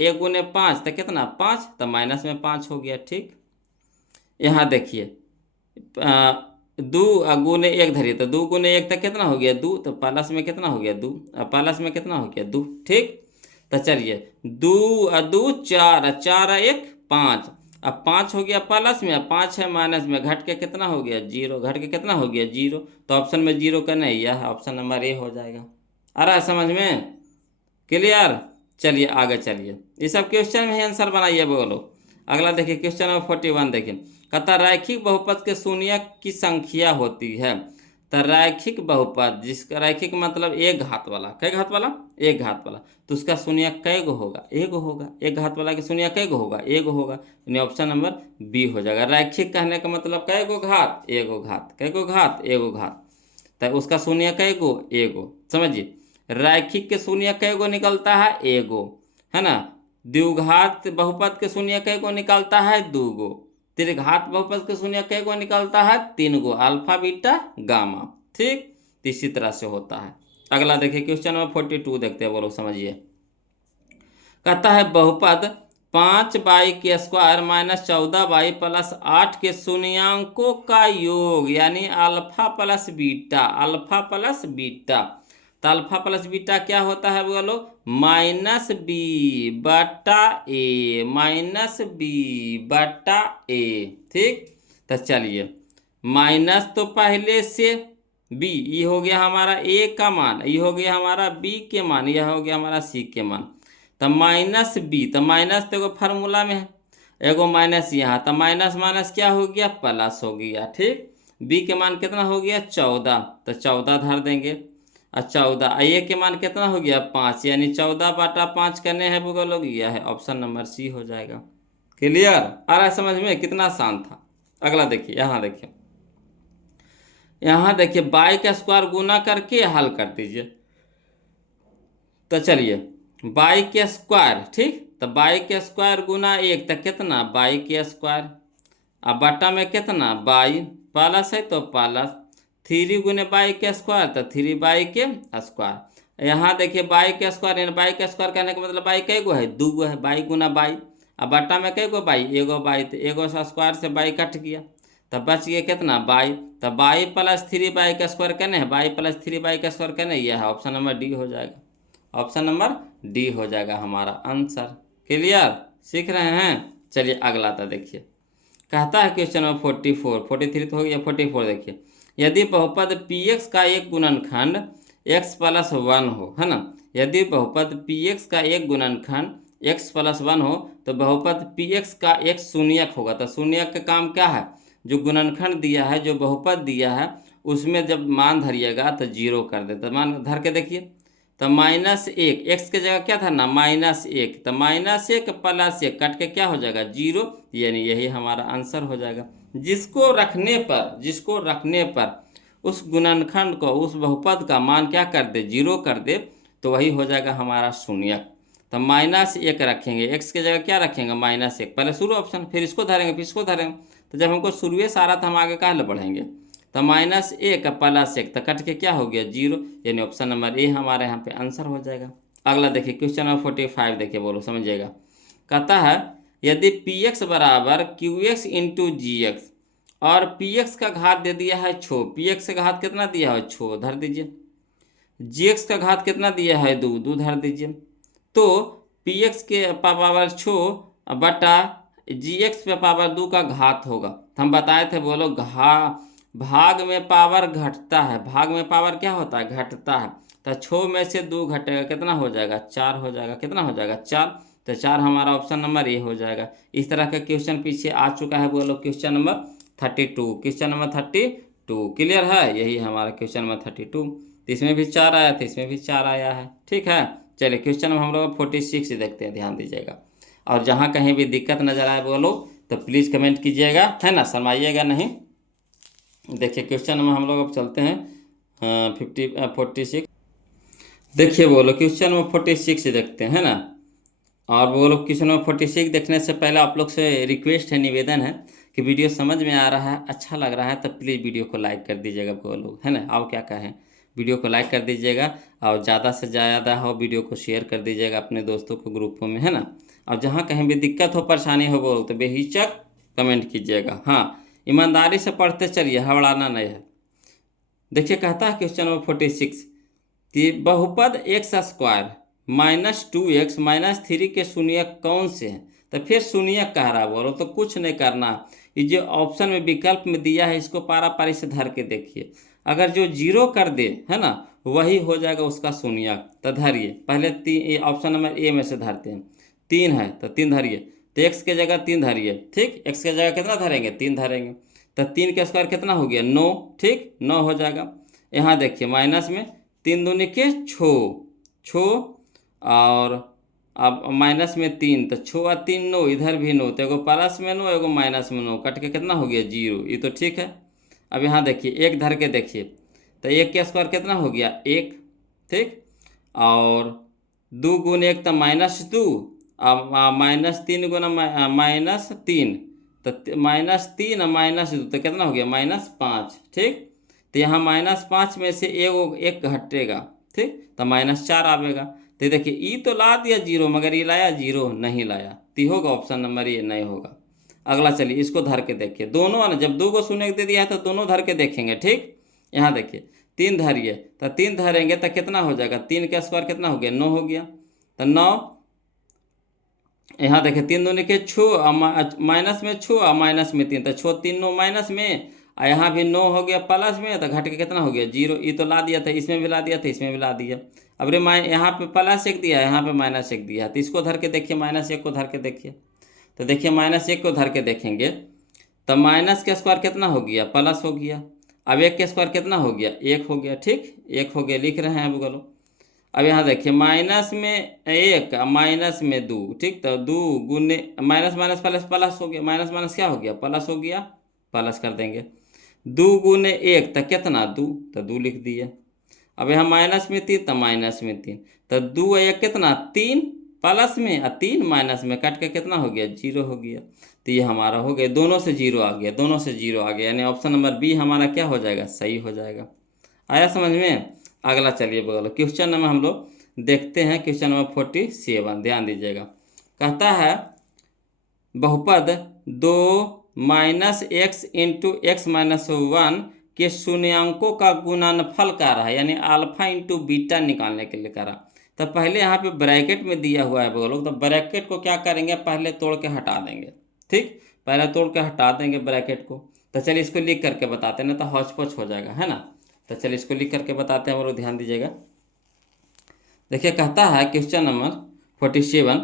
1 गुने 5 तो कितना 5, तो माइनस में 5 हो गया, ठीक। यहाँ देखिए 2 गुने 1 धरिए, तो 2 गुने 1 तक कितना हो गया 2, तो प्लस में कितना हो गया 2, प्लस में कितना हो गया 2, ठीक। तो चलिए 2 और 2 4, 4 और 1 5, अब 5 हो गया प्लस में, 5 है माइनस में, घट के कितना हो गया 0, घट के कितना हो गया 0, तो ऑप्शन में 0 का नहीं, यह ऑप्शन नंबर ए हो जाएगा। आ रहा है समझ में। क्लियर। चलिए आगे चलिए, ये सब क्वेश्चन में ही आंसर बनाइए बोलो। अगला देखिए क्वेश्चन नंबर 41 देखिए, कहता रैखिक बहुपद के शून्य की संख्या होती है। तो रैखिक बहुपद जिसका रैखिक मतलब एक घात वाला, कै घात वाला एक घात वाला, तो उसका शून्य कै गो होगा एगो होगा, एक घात वाला के शून्य कै गो होगा एगो होगा, यानी ऑप्शन नंबर बी हो जाएगा। रैखिक कहने का मतलब कै गो घात एगो घात, कै गो घात एगो घात, तो उसका शून्य कै गो एगो। समझिए रैखिक के शून्य कै गो निकलता है एगो, है ना, द्विघात बहुपद के शून्य कै को निकलता है 2 गो, त्रिघात बहुपद के शून्य कै को निकलता है 3 गो, अल्फा बीटा गामा। ठीक, इसी तरह से होता है। अगला देखिए क्वेश्चन नंबर 42 देखते हैं, बोलो समझिए। कहता है बहुपद 5y² माइनस 14y प्लस 8 के शून्यांकों का योग यानी alpha plus beta, alpha plus beta. तो अल्फा प्लस बीटा क्या होता है बोलो, माइनस बी बटा ए, माइनस बी बटा ए। ठीक, तो चलिए माइनस तो पहले से बी, ये हो गया हमारा ए का मान, ये हो गया हमारा बी के मान, यह हो गया हमारा सी के मान। तो माइनस बी, तो माइनस तो एगो फार्मूला में है, एगो माइनस यहाँ, तो माइनस माइनस क्या हो गया, प्लस हो गया। ठीक, बी के मान कितना हो गया 14, तो 14 धर देंगे, और 14 ए के मान कितना हो गया 5, यानी 14/5 करने हैं वो लोग, यह है ऑप्शन नंबर सी हो जाएगा। क्लियर आ रहा है समझ में, कितना आसान था। अगला देखिए, यहाँ देखिए, यहाँ देखिए y² गुना करके हल कर दीजिए। तो चलिए y², ठीक, तो y² गुना 1 तो कितना y², अब बटा में कितना y प्लस है तो प्लस 3 गुने y² तो 3y²। यहाँ देखिए y² यानी y² कहने का मतलब y कै गो है 2 गो है, y गुना y, अब बटा में कै गो y, एगो y, तो एगो स्क्वायर से y कट गया, तब बच गया कितना y, तब y प्लस 3y² कहने हैं, y प्लस 3y² कहने, यह है ऑप्शन नंबर डी हो जाएगा, ऑप्शन नंबर डी हो जाएगा हमारा आंसर। क्लियर, सीख रहे हैं। चलिए अगला था देखिए, कहता है क्वेश्चन नंबर 44, 43 तो हो गया, 44 देखिए। यदि बहुपद px का एक गुणनखंड x प्लस 1 हो, है ना, यदि बहुपद px का एक गुणनखंड x प्लस 1 हो तो बहुपद px का एक शून्यक होगा। तो शून्यक का काम क्या है, जो गुणनखंड दिया है, जो बहुपद दिया है, उसमें जब मान धरिएगा तो 0 कर दे। तो मान धर के देखिए, तो -1, x के जगह क्या था ना -1, तो -1 प्लस 1 कट के क्या हो जाएगा 0, यानी यही हमारा आंसर हो जाएगा। जिसको रखने पर उस गुणनखंड को, उस बहुपद का मान क्या कर दे 0 कर दे, तो वही हो जाएगा हमारा शून्यक। तो -1 रखेंगे, x के जगह क्या रखेंगे -1, पहले शुरू ऑप्शन, फिर इसको धरेंगे, फिर इसको धरेंगे। तो जब हमको शुरू से आ रहा था हम आगे कहाँ बढ़ेंगे, तो -1 प्लस 1 तो कट के क्या हो गया 0, यानी ऑप्शन नंबर ए हमारे यहाँ पे आंसर हो जाएगा। अगला देखिए क्वेश्चन नंबर 45 देखिए, बोलो समझिएगा। कहता है यदि px बराबर qx इंटू जी और px का घात दे दिया है छो, px का घात कितना दिया है छो, धर दीजिए, gx का घात कितना दिया है 2 धर दीजिए। तो px के पावर छो बटा gx पे पावर 2 का घात होगा। हम बताए थे बोलो भाग में पावर घटता है, भाग में पावर क्या होता है घटता है, तो 6 में से 2 घटेगा, कितना हो जाएगा 4 हो जाएगा, कितना हो जाएगा 4, तो 4 हमारा ऑप्शन नंबर ए हो जाएगा। इस तरह का क्वेश्चन पीछे आ चुका है, बोलो question number 32, question number 32 clear है, यही हमारा क्वेश्चन नंबर 32। तो इसमें भी 4 आया था, इसमें भी 4 आया है। ठीक है, चलिए क्वेश्चन नंबर हम लोग 46 देखते हैं, ध्यान दीजिएगा। और जहाँ कहीं भी दिक्कत नजर आए बोलो तो प्लीज़ कमेंट कीजिएगा, है ना, शर्माइएगा नहीं। देखिए क्वेश्चन नंबर हम लोग अब चलते हैं 46 देखिए, बोलो क्वेश्चन नंबर 46 देखते हैं, है ना। और बोलो क्वेश्चन नंबर 46 देखने से पहले आप लोग से रिक्वेस्ट है, निवेदन है कि वीडियो समझ में आ रहा है, अच्छा लग रहा है तो प्लीज़ वीडियो को लाइक कर दीजिएगा बोलो, है ना। और क्या कहें, वीडियो को लाइक कर दीजिएगा और ज़्यादा से ज़्यादा हो वीडियो को शेयर कर दीजिएगा अपने दोस्तों को ग्रुपों में, है ना। और जहाँ कहीं भी दिक्कत हो परेशानी हो बोलो तो बेहिचक कमेंट कीजिएगा। हाँ, ईमानदारी से पढ़ते चलिए, हड़बड़ाना नहीं है। देखिए कहता है क्वेश्चन नंबर 46 कि बहुपद x² -2x -3 के शून्यक कौन से हैं। तो फिर शून्यक कह रहा बोलो तो कुछ नहीं करना, ये जो ऑप्शन में विकल्प में दिया है इसको पारापारी से धर के देखिए, अगर जो 0 कर दे, है ना, वही हो जाएगा उसका शून्यक। तो धरिए पहले ऑप्शन नंबर ए में से धरते हैं, 3 है तो 3 धरिए, तो x के जगह 3 धरिए, ठीक, x के जगह कितना धरेंगे 3 धरेंगे, तो 3 के स्क्वायर कितना हो गया 9, ठीक 9 हो जाएगा। यहाँ देखिए माइनस में 3 दूनी के 6 और अब माइनस में 3, तो 6 और 3 9, इधर भी 9, तो एगो प्लस में 9 एगो माइनस में 9, कट के कितना हो गया 0, ये तो ठीक है। अब यहाँ देखिए 1 धर के देखिए, तो 1 के स्क्वायर कितना हो गया 1, ठीक, और 2 गुने 1 तो -2 -3 गुना -3, तो -3 और -2 तो कितना हो गया -5, ठीक। तो यहाँ -5 में से एक घटेगा, ठीक, तो -4 आवेगा। तो ये देखिए ई तो ला दिया जीरो, मगर ये लाया जीरो नहीं लाया, तो ये होगा ऑप्शन नंबर ये नहीं होगा। अगला चलिए इसको धर के देखिए, दोनों है ना, जब 2 को शून्य दे दिया है तो दोनों धर के देखेंगे, ठीक। यहाँ देखिए 3 धरिए, तो 3 धरेंगे तो कितना हो जाएगा, 3 का स्क्वायर कितना हो गया, 9 हो गया। तो 9, यहाँ देखिए 3 दूनी के 6, माइनस में 6 और माइनस में 3, तो 6 3 9 माइनस में, और यहाँ भी 9 हो गया प्लस में, तो घट के कितना हो गया जीरो। ये तो ला दिया था, इसमें भी ला दिया था, इसमें भी ला दिया। अब रे यहाँ पे +1 दिया है, यहाँ पे -1 दिया है, तो इसको धर के देखिए, -1 को धर के देखिए। तो देखिए -1 को धर के देखेंगे तो माइनस का स्क्वायर कितना हो गया, प्लस हो गया। अब 1 का स्क्वायर कितना हो गया, 1 हो गया, ठीक, 1 हो गया, लिख रहे हैं अब बोलो। अब यहाँ देखिए माइनस में 1 माइनस में 2, ठीक, तो 2 गुने माइनस माइनस प्लस प्लस हो गया, माइनस माइनस क्या हो गया, प्लस हो गया, प्लस कर देंगे। 2 गुने 1 तो कितना 2, तो 2 लिख दिए। अब यहाँ माइनस में 3 तो माइनस में 3, तो 2 1 कितना 3, प्लस में और 3 माइनस में, कट के कितना हो गया, जीरो हो गया। तो ये हमारा हो गया, दोनों से जीरो आ गया, दोनों से जीरो आ गया, यानी ऑप्शन नंबर बी हमारा क्या हो जाएगा, सही हो जाएगा। आया समझ में। अगला चलिए बोलो, क्वेश्चन नंबर हम लोग देखते हैं, क्वेश्चन नंबर 47, ध्यान दीजिएगा। कहता है बहुपद 2 -x इंटू x-1 के शून्यांकों का गुणनफल कर रहा है, यानी अल्फा इंटू बीटा निकालने के लिए कर रहा। तो पहले यहाँ पे ब्रैकेट में दिया हुआ है बोलो, तो ब्रैकेट को क्या करेंगे, पहले तोड़ के हटा देंगे, ठीक, पहले तोड़ के हटा देंगे ब्रैकेट को। तो चलिए इसको लिख करके बताते हैं, ना तो हौच पौच हो जाएगा, है ना। तो चलिए इसको लिख करके बताते हैं, और ध्यान दीजिएगा। देखिए कहता है क्वेश्चन नंबर 47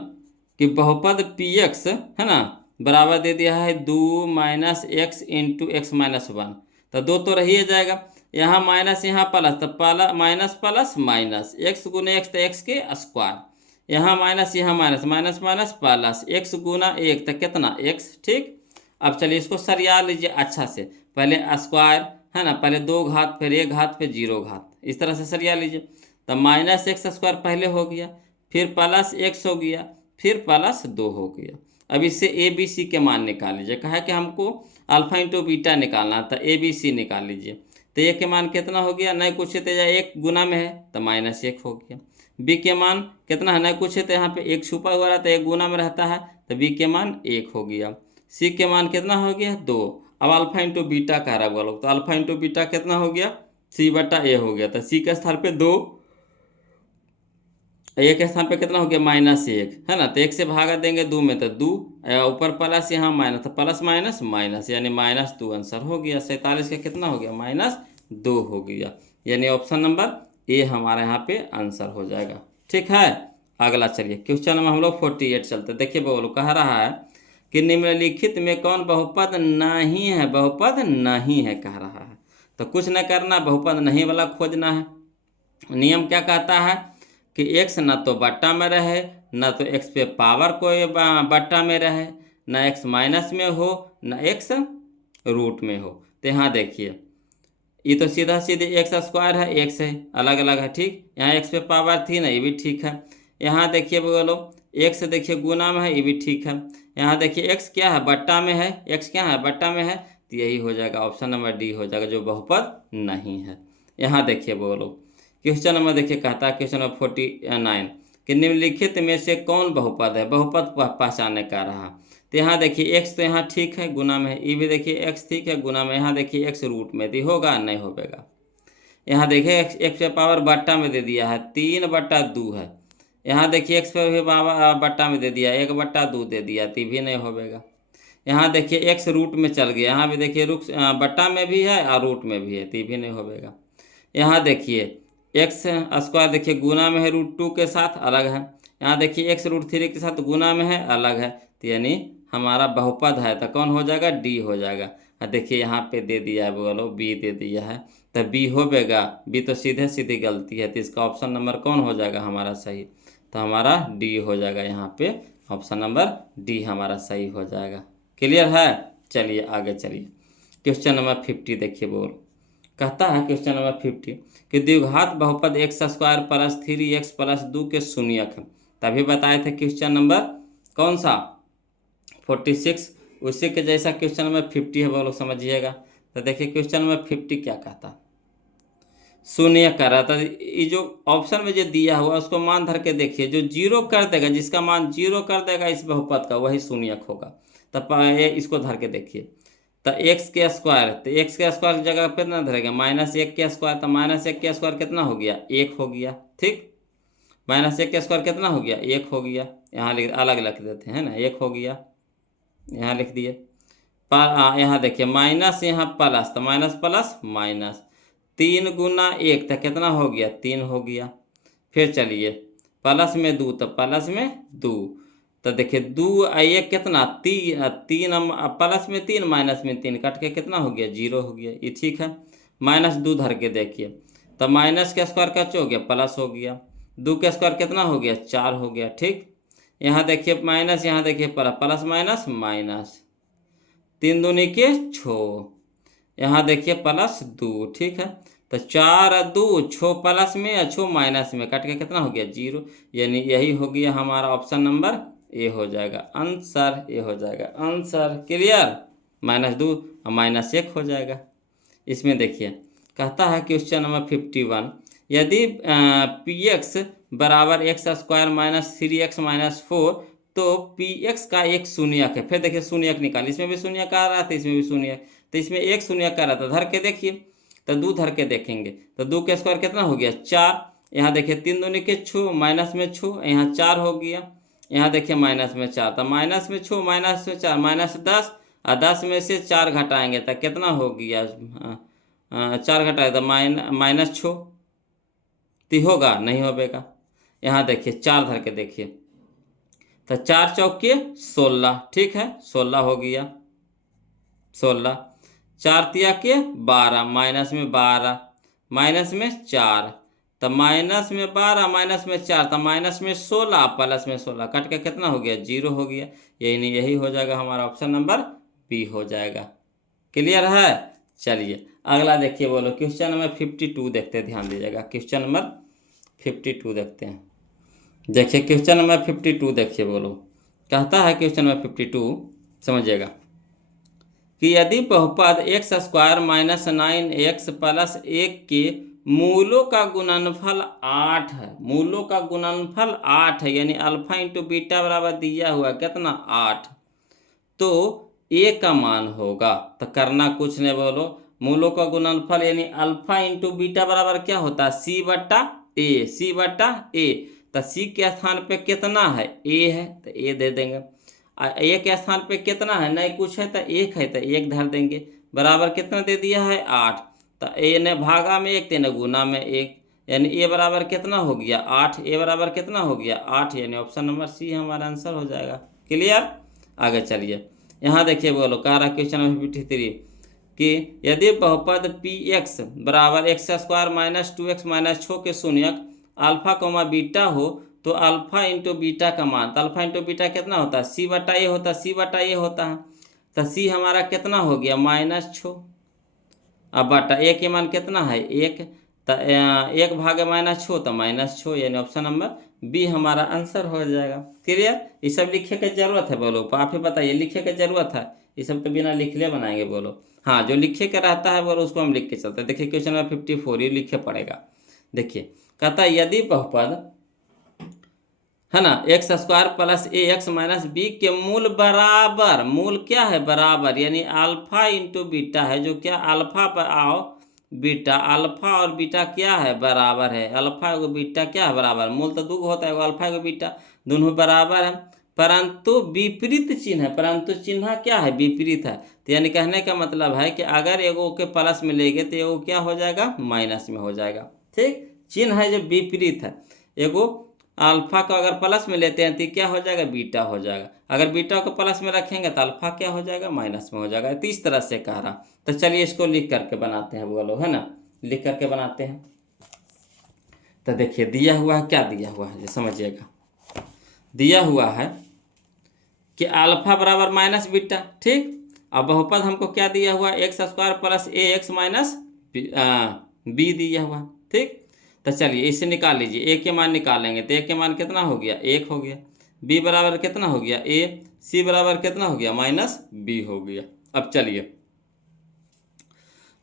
कि बहुपद px है ना बराबर दे दिया है 2 -x इंटू x-1, तो 2 तो रही जाएगा, यहाँ माइनस यहाँ प्लस, तो माइनस प्लस माइनस, x गुने x तो x के स्क्वायर, यहाँ माइनस यहाँ minus, minus minus plus, x गुना 1 तो कितना x, ठीक। अब चलिए इसको सरिया लीजिए अच्छा से, पहले स्क्वायर है ना, पहले 2 घात फिर 1 घात फिर 0 घात, इस तरह से सरिया लीजिए। तो -x² पहले हो गया, फिर +x हो गया, फिर +2 हो गया। अब इससे ABC के मान निकाल लीजिए, कहा है कि हमको अल्फा इंटू बीटा निकालना, तो ABC निकाल लीजिए। तो ए के मान कितना हो गया, नहीं कुछ तो या 1 गुना में है तो -1 हो गया। बी के मान कितना है, नहीं कुछ तो यहाँ पे 1 छुपा हुआ रहता है, 1 गुना में रहता है, तो बी के मान 1 हो गया। सी के मान कितना हो गया 2। अब अल्फा इंटू बीटा कह रहा है लोग, तो अल्फा इंटू बीटा कितना हो गया, C/A हो गया। तो सी के स्थान पे 2, ए के स्थान पे कितना हो गया -1, है ना। तो 1 से भागा देंगे 2 में तो 2, ऊपर प्लस यहाँ माइनस, तो प्लस माइनस माइनस, यानी -2 आंसर हो गया। 47 का कितना हो गया, -2 हो गया, यानी ऑप्शन नंबर ए हमारा यहाँ पे आंसर हो जाएगा, ठीक है। अगला चलिए क्वेश्चन नंबर हम लोग 48 चलते। देखिए बोलो, कह रहा है कि निम्नलिखित में कौन बहुपद नहीं है, बहुपद नहीं है कह रहा है। तो कुछ न करना, बहुपद नहीं वाला खोजना है। नियम क्या कहता है कि x न तो बट्टा में रहे, न तो x पे पावर कोई बट्टा में रहे, न x माइनस में हो, न x रूट में हो। तो यहाँ देखिए ये तो सीधा सीधे x² है, x है, अलग अलग है, ठीक। यहाँ x पे पावर थी ना, ये भी ठीक है। यहाँ देखिए बोलो x देखिए गुना में है, ये भी ठीक है। यहाँ देखिए x क्या है, बट्टा में है, x क्या है, बट्टा में है, तो यही हो जाएगा ऑप्शन नंबर डी हो जाएगा, जो बहुपद नहीं है। यहाँ देखिए बोलो क्वेश्चन नंबर देखिए, कहता है क्वेश्चन नंबर 49 कि निम्नलिखित में से कौन बहुपद है, बहुपद पहचानने का रहा। तो यहाँ देखिए x तो यहाँ ठीक है, गुना में है, ये भी देखिए x ठीक है, गुना में, यहाँ देखिए x रूट में, तो होगा नहीं होगा। यहाँ देखिए x पे पावर बट्टा में दे दिया है, 3/2 है। यहाँ देखिए x पे भी बट्टा में दे दिया, 1/2 दे दिया, तो भी नहीं होगा। यहाँ देखिए x रूट में चल गया, यहाँ भी देखिए बट्टा में भी है और रूट में भी है, तो भी नहीं होगा। यहाँ देखिए x² देखिए गुना में है, √2 के साथ अलग है। यहाँ देखिए x √3 के साथ गुना में है, अलग है, तो यानी हमारा बहुपद है, तो कौन हो जाएगा, डी हो जाएगा। देखिए यहाँ पे दे दिया है बोलो, बी दे दिया है, तो बी होगा, बी तो सीधे सीधी गलती है, तो इसका ऑप्शन नंबर कौन हो जाएगा हमारा सही, तो हमारा डी हो जाएगा। यहाँ पे ऑप्शन नंबर डी हमारा सही हो जाएगा। क्लियर है। चलिए आगे चलिए क्वेश्चन नंबर 50 देखिए बोलो, कहता है क्वेश्चन नंबर 50 कि द्विघात बहुपद x² + 3x + 2 के शून्यक है। तभी बताए थे क्वेश्चन नंबर कौन सा 46, उसी के जैसा क्वेश्चन नंबर 50 है, वो लोग समझिएगा। तो देखिए क्वेश्चन नंबर 50 क्या कहता, शून्य कर रहा था, ये जो ऑप्शन में जो दिया हुआ उसको मान धर के देखिए, जो जीरो कर देगा, जिसका मान जीरो कर देगा इस बहुपद का, वही शून्यक होगा। तब इसको धर के देखिए, तो एक्स के स्क्वायर, तो एक्स के स्क्वायर की जगह पे कितना धरेगा, -1 के स्क्वायर, तो -1 के स्क्वायर कितना हो गया, 1 हो गया। ठीक, -1 के स्क्वायर कितना हो गया, 1 हो गया। यहाँ लिख अलग लिख देते हैं ना, 1 हो गया, यहाँ लिख दिए। यहाँ देखिए माइनस, यहाँ प्लस, तो माइनस प्लस माइनस, 3 गुना 1 तो कितना हो गया, 3 हो गया। फिर चलिए प्लस में 2, तो प्लस में 2, तो देखिए 2 1 कितना, 3 प्लस में 3 माइनस में 3 कट के कितना हो गया, 0 हो गया। ये ठीक है। -2 धर के देखिए, तो माइनस के स्क्वायर का हो गया, प्लस हो गया। 2 के स्क्वायर कितना हो गया, 4 हो गया। ठीक, यहाँ देखिए माइनस, यहाँ देखिए प्लस माइनस माइनस, 3 दूनी के 6, यहाँ देखिए +2। ठीक है, तो 4 2 6 प्लस में 6 माइनस में कट के कितना हो गया, 0, यानी यही हो गया हमारा ऑप्शन नंबर ए हो जाएगा, आंसर ए हो जाएगा। आंसर क्लियर, -2 और -1 हो जाएगा। इसमें देखिए कहता है क्वेश्चन नंबर 51, यदि पी एक्स बराबर x² - 3x - 4, तो पी एक्स का एक शून्यक है। फिर देखिए शून्यक निकाल, इसमें भी शून्यक आ रहा था, इसमें भी शून्यक, तो इसमें एक शून्यक आ रहा था, धर के देखिए, तो 2 धर के देखेंगे, तो 2 के स्क्वायर कितना हो गया, 4। यहाँ देखिए 3 दूनी के 6, माइनस में 6, यहाँ 4 हो गया। यहाँ देखिए माइनस में 4, तो माइनस में 6 माइनस में 4 -10, और 10 में से 4 घटाएंगे तो कितना हो गया, 4 घटाए तो -6, तो होगा नहीं होगा। यहाँ देखिए 4 धर के देखिए, तो 4 चौके 16, ठीक है, 16 हो गया, 16, 4 तिया के 12, माइनस में 12 माइनस में 4, तो माइनस में 12 माइनस में 4, तो माइनस में 16 प्लस में 16 कट के कितना हो गया, 0 हो गया। यही नहीं, यही हो जाएगा हमारा ऑप्शन नंबर बी हो जाएगा। क्लियर है। चलिए अगला देखिए, बोलो क्वेश्चन नंबर 52 देखते हैं, ध्यान दीजिएगा। क्वेश्चन नंबर 52 देखते हैं। देखिए क्वेश्चन नंबर 52 देखिए, बोलो कहता है क्वेश्चन नंबर 52, समझिएगा कि यदि बहुपद x² - 9x + 1 के मूलों का गुणनफल 8 है, मूलों का गुणनफल 8 है, यानी अल्फा इंटू बीटा बराबर दिया हुआ कितना, 8, तो a का मान होगा। तो करना कुछ नहीं, बोलो मूलों का गुणनफल यानी अल्फा इंटू बीटा बराबर क्या होता है, c/a, c/a। तो c के स्थान पे कितना है, a है, तो a दे देंगे। a के स्थान पे कितना है, नहीं कुछ है, तो 1 है, तो 1 धर देंगे, बराबर कितना दे दिया है, 8। तो a ने भागा में 1, तेने गुना में 1, यानी a बराबर कितना हो गया, 8। a बराबर कितना हो गया, 8, यानी ऑप्शन नंबर सी हमारा आंसर हो जाएगा। क्लियर। आगे चलिए, यहाँ देखिए, बोलो कह रहा क्वेश्चन नंबर 53 कि यदि बहुपद पी एक्स बराबर x² - 2x - 6 के शून्यक अल्फा बीटा हो, तो अल्फा इंटू बीटा का मान, तो अल्फा इंटू बीटा कितना होता है, c/a होता है, c/a होता है। तो c हमारा कितना हो गया, -6, अब बटा a के मान कितना है, 1, तो 1 भागे -6, तो -6, यानी ऑप्शन नंबर बी हमारा आंसर हो जाएगा। क्लियर। ये सब लिखे की जरूरत है, बोलो आप ही बताइए, लिखे की जरूरत है, ये सब तो बिना लिखले बनाएंगे, बोलो। हाँ, जो लिखे का रहता है बोलो उसको हम लिख के चलते हैं। देखिए क्वेश्चन नंबर 54, ये लिखे पड़ेगा। देखिए कहता है यदि बहुपद है ना x² + ax - b के मूल बराबर, मूल क्या है, बराबर, यानी अल्फा इंटू बीटा है, जो क्या अल्फा पर आओ बीटा, अल्फा और बीटा क्या है, बराबर है। अल्फा एगो बीटा क्या है, बराबर, मूल तो 2 होता है, एगो अल्फा एगो बीटा, दोनों बराबर है, परंतु विपरीत चिन्ह है, परंतु चिन्ह क्या है, विपरीत है। तो यानी कहने का मतलब है कि अगर एगो के प्लस में लेंगे तो एगो क्या हो जाएगा, माइनस में हो जाएगा। ठीक, चिन्ह है जो विपरीत है, एगो अल्फा को अगर प्लस में लेते हैं तो क्या हो जाएगा, बीटा हो जाएगा, अगर बीटा को प्लस में रखेंगे तो अल्फा क्या हो जाएगा, माइनस में हो जाएगा। तो इस तरह से कह रहा। तो चलिए इसको लिख करके बनाते हैं, बोलो, है ना, लिख करके बनाते हैं। तो देखिए दिया हुआ है, क्या दिया हुआ है, समझिएगा, दिया हुआ है कि अल्फा बराबर माइनस बीटा। ठीक, अब बहुपद हमको क्या दिया हुआ, x² + ax - b दिया हुआ। ठीक, तो चलिए इसे निकाल लीजिए, a के मान निकालेंगे तो a के मान कितना हो गया, 1 हो गया। बी बराबर कितना हो गया ए, सी बराबर कितना हो गया माइनस बी हो गया। अब चलिए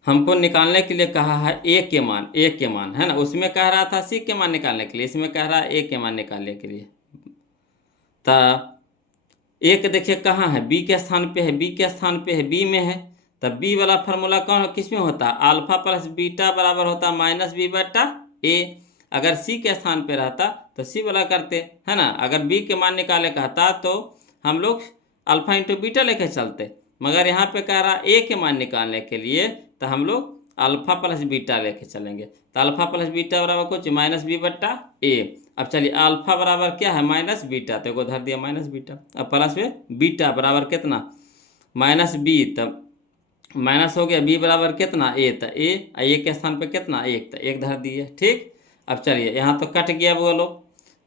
हमको निकालने के लिए कहा है ए के मान है ना, उसमें कह रहा था सी के मान निकालने के लिए, इसमें कह रहा है ए के मान निकालने के लिए। तो एक देखिए कहाँ है, बी के स्थान पे है, बी के स्थान पे है, बी में है। तब बी वाला फार्मूला कौन किस में होता है, अल्फा प्लस बीटा बराबर होता है माइनस बी बटा ए। अगर सी के स्थान पे रहता तो सी वाला करते है ना। अगर बी के मान निकाले कहता तो हम लोग अल्फा इंटू बीटा लेके चलते, मगर यहाँ पे कह रहा ए के मान निकालने के लिए तो हम लोग अल्फा प्लस बीटा लेके चलेंगे। तो अल्फा प्लस बीटा बराबर कुछ माइनस बी बट्टा ए। अब चलिए अल्फा बराबर क्या है माइनस बीटा, तो को धर दिया माइनस बीटा। अब प्लस में बीटा बराबर कितना माइनस बी, तब माइनस हो गया, बी बराबर कितना ए, तो ए के स्थान पे कितना एक, तो एक धर दिए। ठीक, अब चलिए यहाँ तो कट गया बोलो,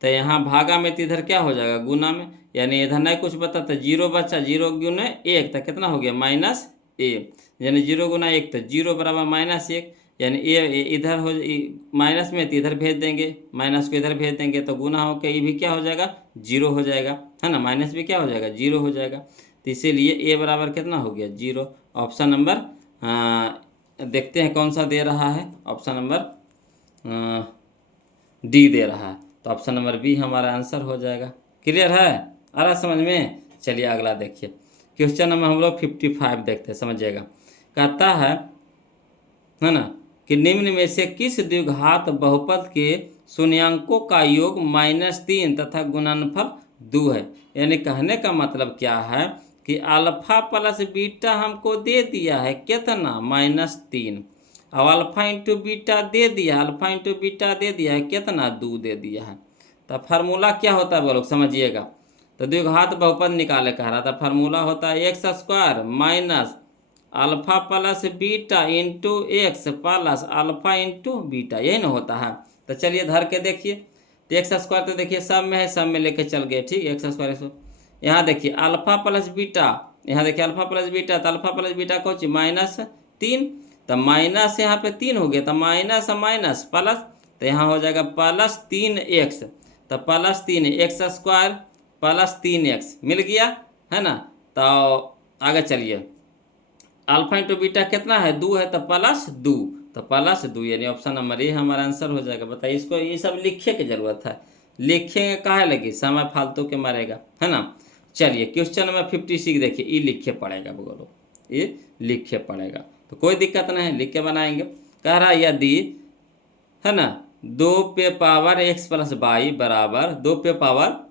तो यहाँ भागा में तो इधर क्या हो जाएगा गुना में, यानी इधर नहीं कुछ बता तो जीरो बचा, जीरो गुना एक तो कितना हो गया माइनस ए, यानी जीरो गुना एक तो जीरो बराबर माइनस एक, यानी ए इधर हो माइनस में तो इधर भेज देंगे, माइनस को इधर भेज देंगे तो गुना होकर ये भी क्या हो जाएगा जीरो हो जाएगा है ना, माइनस भी क्या हो जाएगा जीरो हो जाएगा। तो इसीलिए ए बराबर कितना हो गया जीरो। ऑप्शन नंबर देखते हैं कौन सा दे रहा है, ऑप्शन नंबर डी दे रहा है, तो ऑप्शन नंबर बी हमारा आंसर हो जाएगा। क्लियर है, आ रहा समझ में। चलिए अगला देखिए क्वेश्चन नंबर हम लोग 55 देखते हैं, समझिएगा। कहता है ना कि निम्न में से किस द्विघात बहुपद के शून्यांकों का योग -3 तथा गुणनफल 2 है। यानी कहने का मतलब क्या है कि अल्फा प्लस बीटा हमको दे दिया है कितना -3, अब अल्फा इंटू बीटा दे दिया, अल्फा इंटू बीटा दे दिया है कितना 2 दे दिया है। तो फार्मूला क्या होता है वो लोग समझिएगा। तो द्विघात बहुपद निकाले कह रहा था, फार्मूला होता है x square minus alpha plus beta into x plus alpha into beta, यही ना होता है। तो चलिए धर के देखिए, तो एक्स स्क्वायर तो देखिए सब में है, सब में लेके चल गए। ठीक, एक्स स्क्वायर यहाँ देखिए अल्फा प्लस बीटा, यहाँ देखिए अल्फा प्लस बीटा, तो अल्फा प्लस बीटा को -3, तो माइनस यहाँ पे 3 हो गया, तो माइनस माइनस प्लस, तो यहाँ हो जाएगा +3x, तो +3 एक्स स्क्वायर +3x मिल गया है ना। तो आगे चलिए अल्फा इंटू बीटा कितना है 2 है, तो +2, तो +2 यानी ऑप्शन नंबर ए हमारा आंसर हो जाएगा। बताइए इसको, ये सब लिखे की जरूरत है, लिखेंगे काहे लगी, समय फालतू के मारेगा है ना। चलिए क्वेश्चन नंबर 56 देखिए, ये लिखे पड़ेगा बोलो, ये लिखे पड़ेगा, तो कोई दिक्कत नहीं है लिख के बनाएंगे। कह रहा यदि है ना 2 पे पावर x प्लस वाई बराबर 2 पे पावर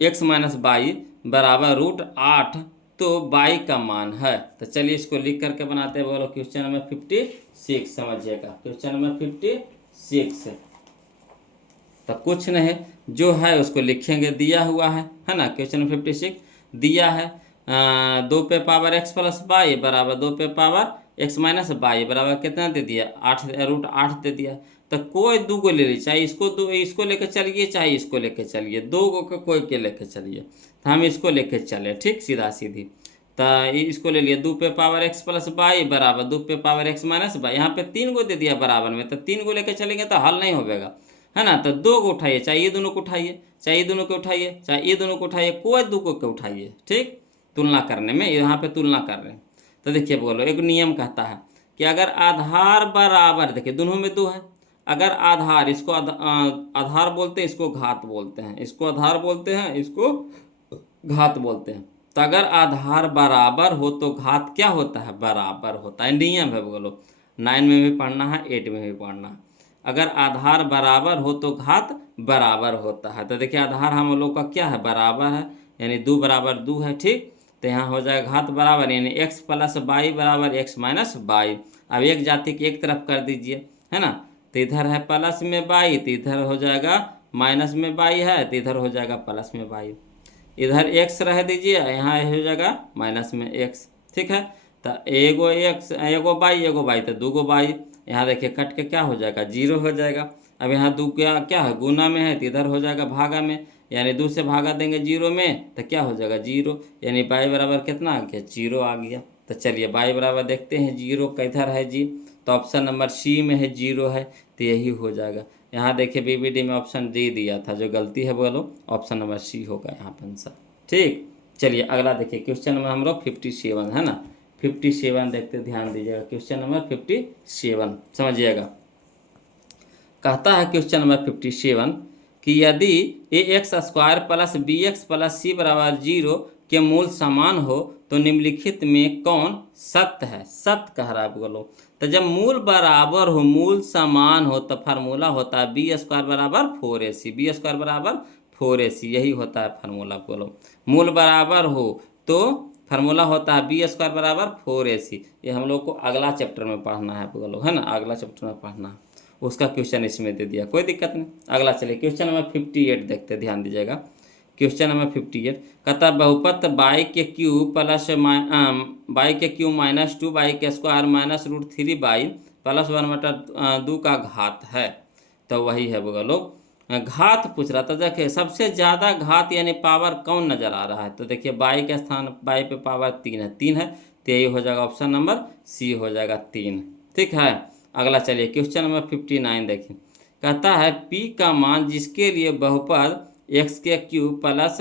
x माइनस वाई बराबर √8 तो y का मान है। तो चलिए इसको लिख करके बनाते हैं बोलो क्वेश्चन नंबर 56, समझिएगा क्वेश्चन नंबर 56। तो कुछ नहीं जो है उसको लिखेंगे, दिया हुआ है ना। क्वेश्चन नंबर 56 दिया है 2 पे पावर x प्लस वाई बराबर 2 पे पावर x माइनस वाई बराबर कितना दे दिया 8 √8 दे दिया। तो कोई दो को ले ली, चाहे इसको लेकर चलिए, चाहे इसको लेकर चलिए, दो को कोई के लेकर चलिए, तो हम इसको लेकर चले। ठीक, सीधा सीधी, तो इसको ले लिए 2 पे पावर x प्लस वाई बराबर 2 पे पावर x माइनस वाई, यहाँ पे 3 को दे दिया बराबर में, तो 3 को लेकर चलेंगे तो हल नहीं होगा है ना। तो 2 को उठाइए, चाहे ये दोनों को उठाइए, चाहे ये दोनों को उठाइए, चाहे ये दोनों को उठाइए, कोई दो को उठाइए। ठीक, तुलना करने में यहाँ पे तुलना कर रहे हैं। तो देखिए बोलो एक नियम कहता है कि अगर आधार बराबर, देखिए दोनों में 2 है, अगर आधार, इसको आधार बोलते हैं, इसको घात बोलते हैं, इसको आधार बोलते हैं, इसको घात बोलते हैं। तो अगर आधार बराबर हो तो घात क्या होता है बराबर होता है, नियम है बोलो, 9 में भी पढ़ना है, 8 में भी पढ़ना है। अगर आधार बराबर हो तो घात बराबर होता है। तो देखिए आधार हम लोग का क्या है बराबर है, यानी 2 बराबर 2 है। ठीक, तो यहाँ हो जाएगा घात बराबर, यानी x प्लस वाई बराबर x माइनस वाई। अब एक जाति की एक तरफ कर दीजिए है ना, तो इधर है प्लस में वाई, तो इधर हो जाएगा माइनस में वाई है, तो इधर हो जाएगा प्लस में वाई। इधर x रह दीजिए, यहाँ हो जाएगा माइनस में x। ठीक है, तो एगो x एगो वाई तो 2 वाई, यहाँ देखिए कट के क्या हो जाएगा 0 हो जाएगा। अब यहाँ 2 क्या है गुना में है, तो इधर हो जाएगा भागा में, यानी 2 से भागा देंगे 0 में तो क्या हो जाएगा 0, यानी y बराबर कितना आ गया 0 आ गया। तो चलिए y बराबर देखते हैं 0 किधर है जी, तो ऑप्शन नंबर सी में है 0 है, तो यही हो जाएगा। यहाँ देखिए बीबीडी में ऑप्शन डी दिया था, जो गलती है बोलो ऑप्शन नंबर सी होगा यहाँ पर आंसर। ठीक, चलिए अगला देखिए क्वेश्चन नंबर हम लोग 57 है ना, 57 देखते ध्यान दीजिएगा, क्वेश्चन नंबर 57 समझिएगा। कहता है क्वेश्चन नंबर 57 कि यदि a x square plus b x plus c बराबर 0 के मूल समान हो तो निम्नलिखित में कौन सत्य है। सत्य कह रहा है बोलो, तो जब मूल बराबर हो, मूल समान हो, तो फार्मूला होता है बी स्क्वायर बराबर 4ac, बी स्क्वायर बराबर 4ac, यही होता है फार्मूला बोलो। मूल बराबर हो तो फार्मूला होता है बी स्क्वायर बराबर 4ac। ये हम लोग को अगला चैप्टर में पढ़ना है बोलो, है ना, अगला चैप्टर में पढ़ना है, उसका क्वेश्चन इसमें दे दिया, कोई दिक्कत नहीं। अगला चलिए क्वेश्चन नंबर 58 देखते, ध्यान दीजिएगा। क्वेश्चन नंबर 58 कहता है बहुपद बाई के क्यूब प्लस बाई के क्यूब माइनस 2 बाई के स्क्वायर माइनस √3 बाई प्लस 1/2 का घात है। तो वही है बोलो, घात पूछ रहा था। देखिए सबसे ज़्यादा घात यानी पावर कौन नज़र आ रहा है, तो देखिए बाई के स्थान बाई पे पावर 3 है, 3 है, तो यही हो जाएगा ऑप्शन नंबर सी हो जाएगा 3। ठीक है, अगला चलिए क्वेश्चन नंबर 59 देखिए। कहता है p का मान जिसके लिए बहुपद x के क्यूब प्लस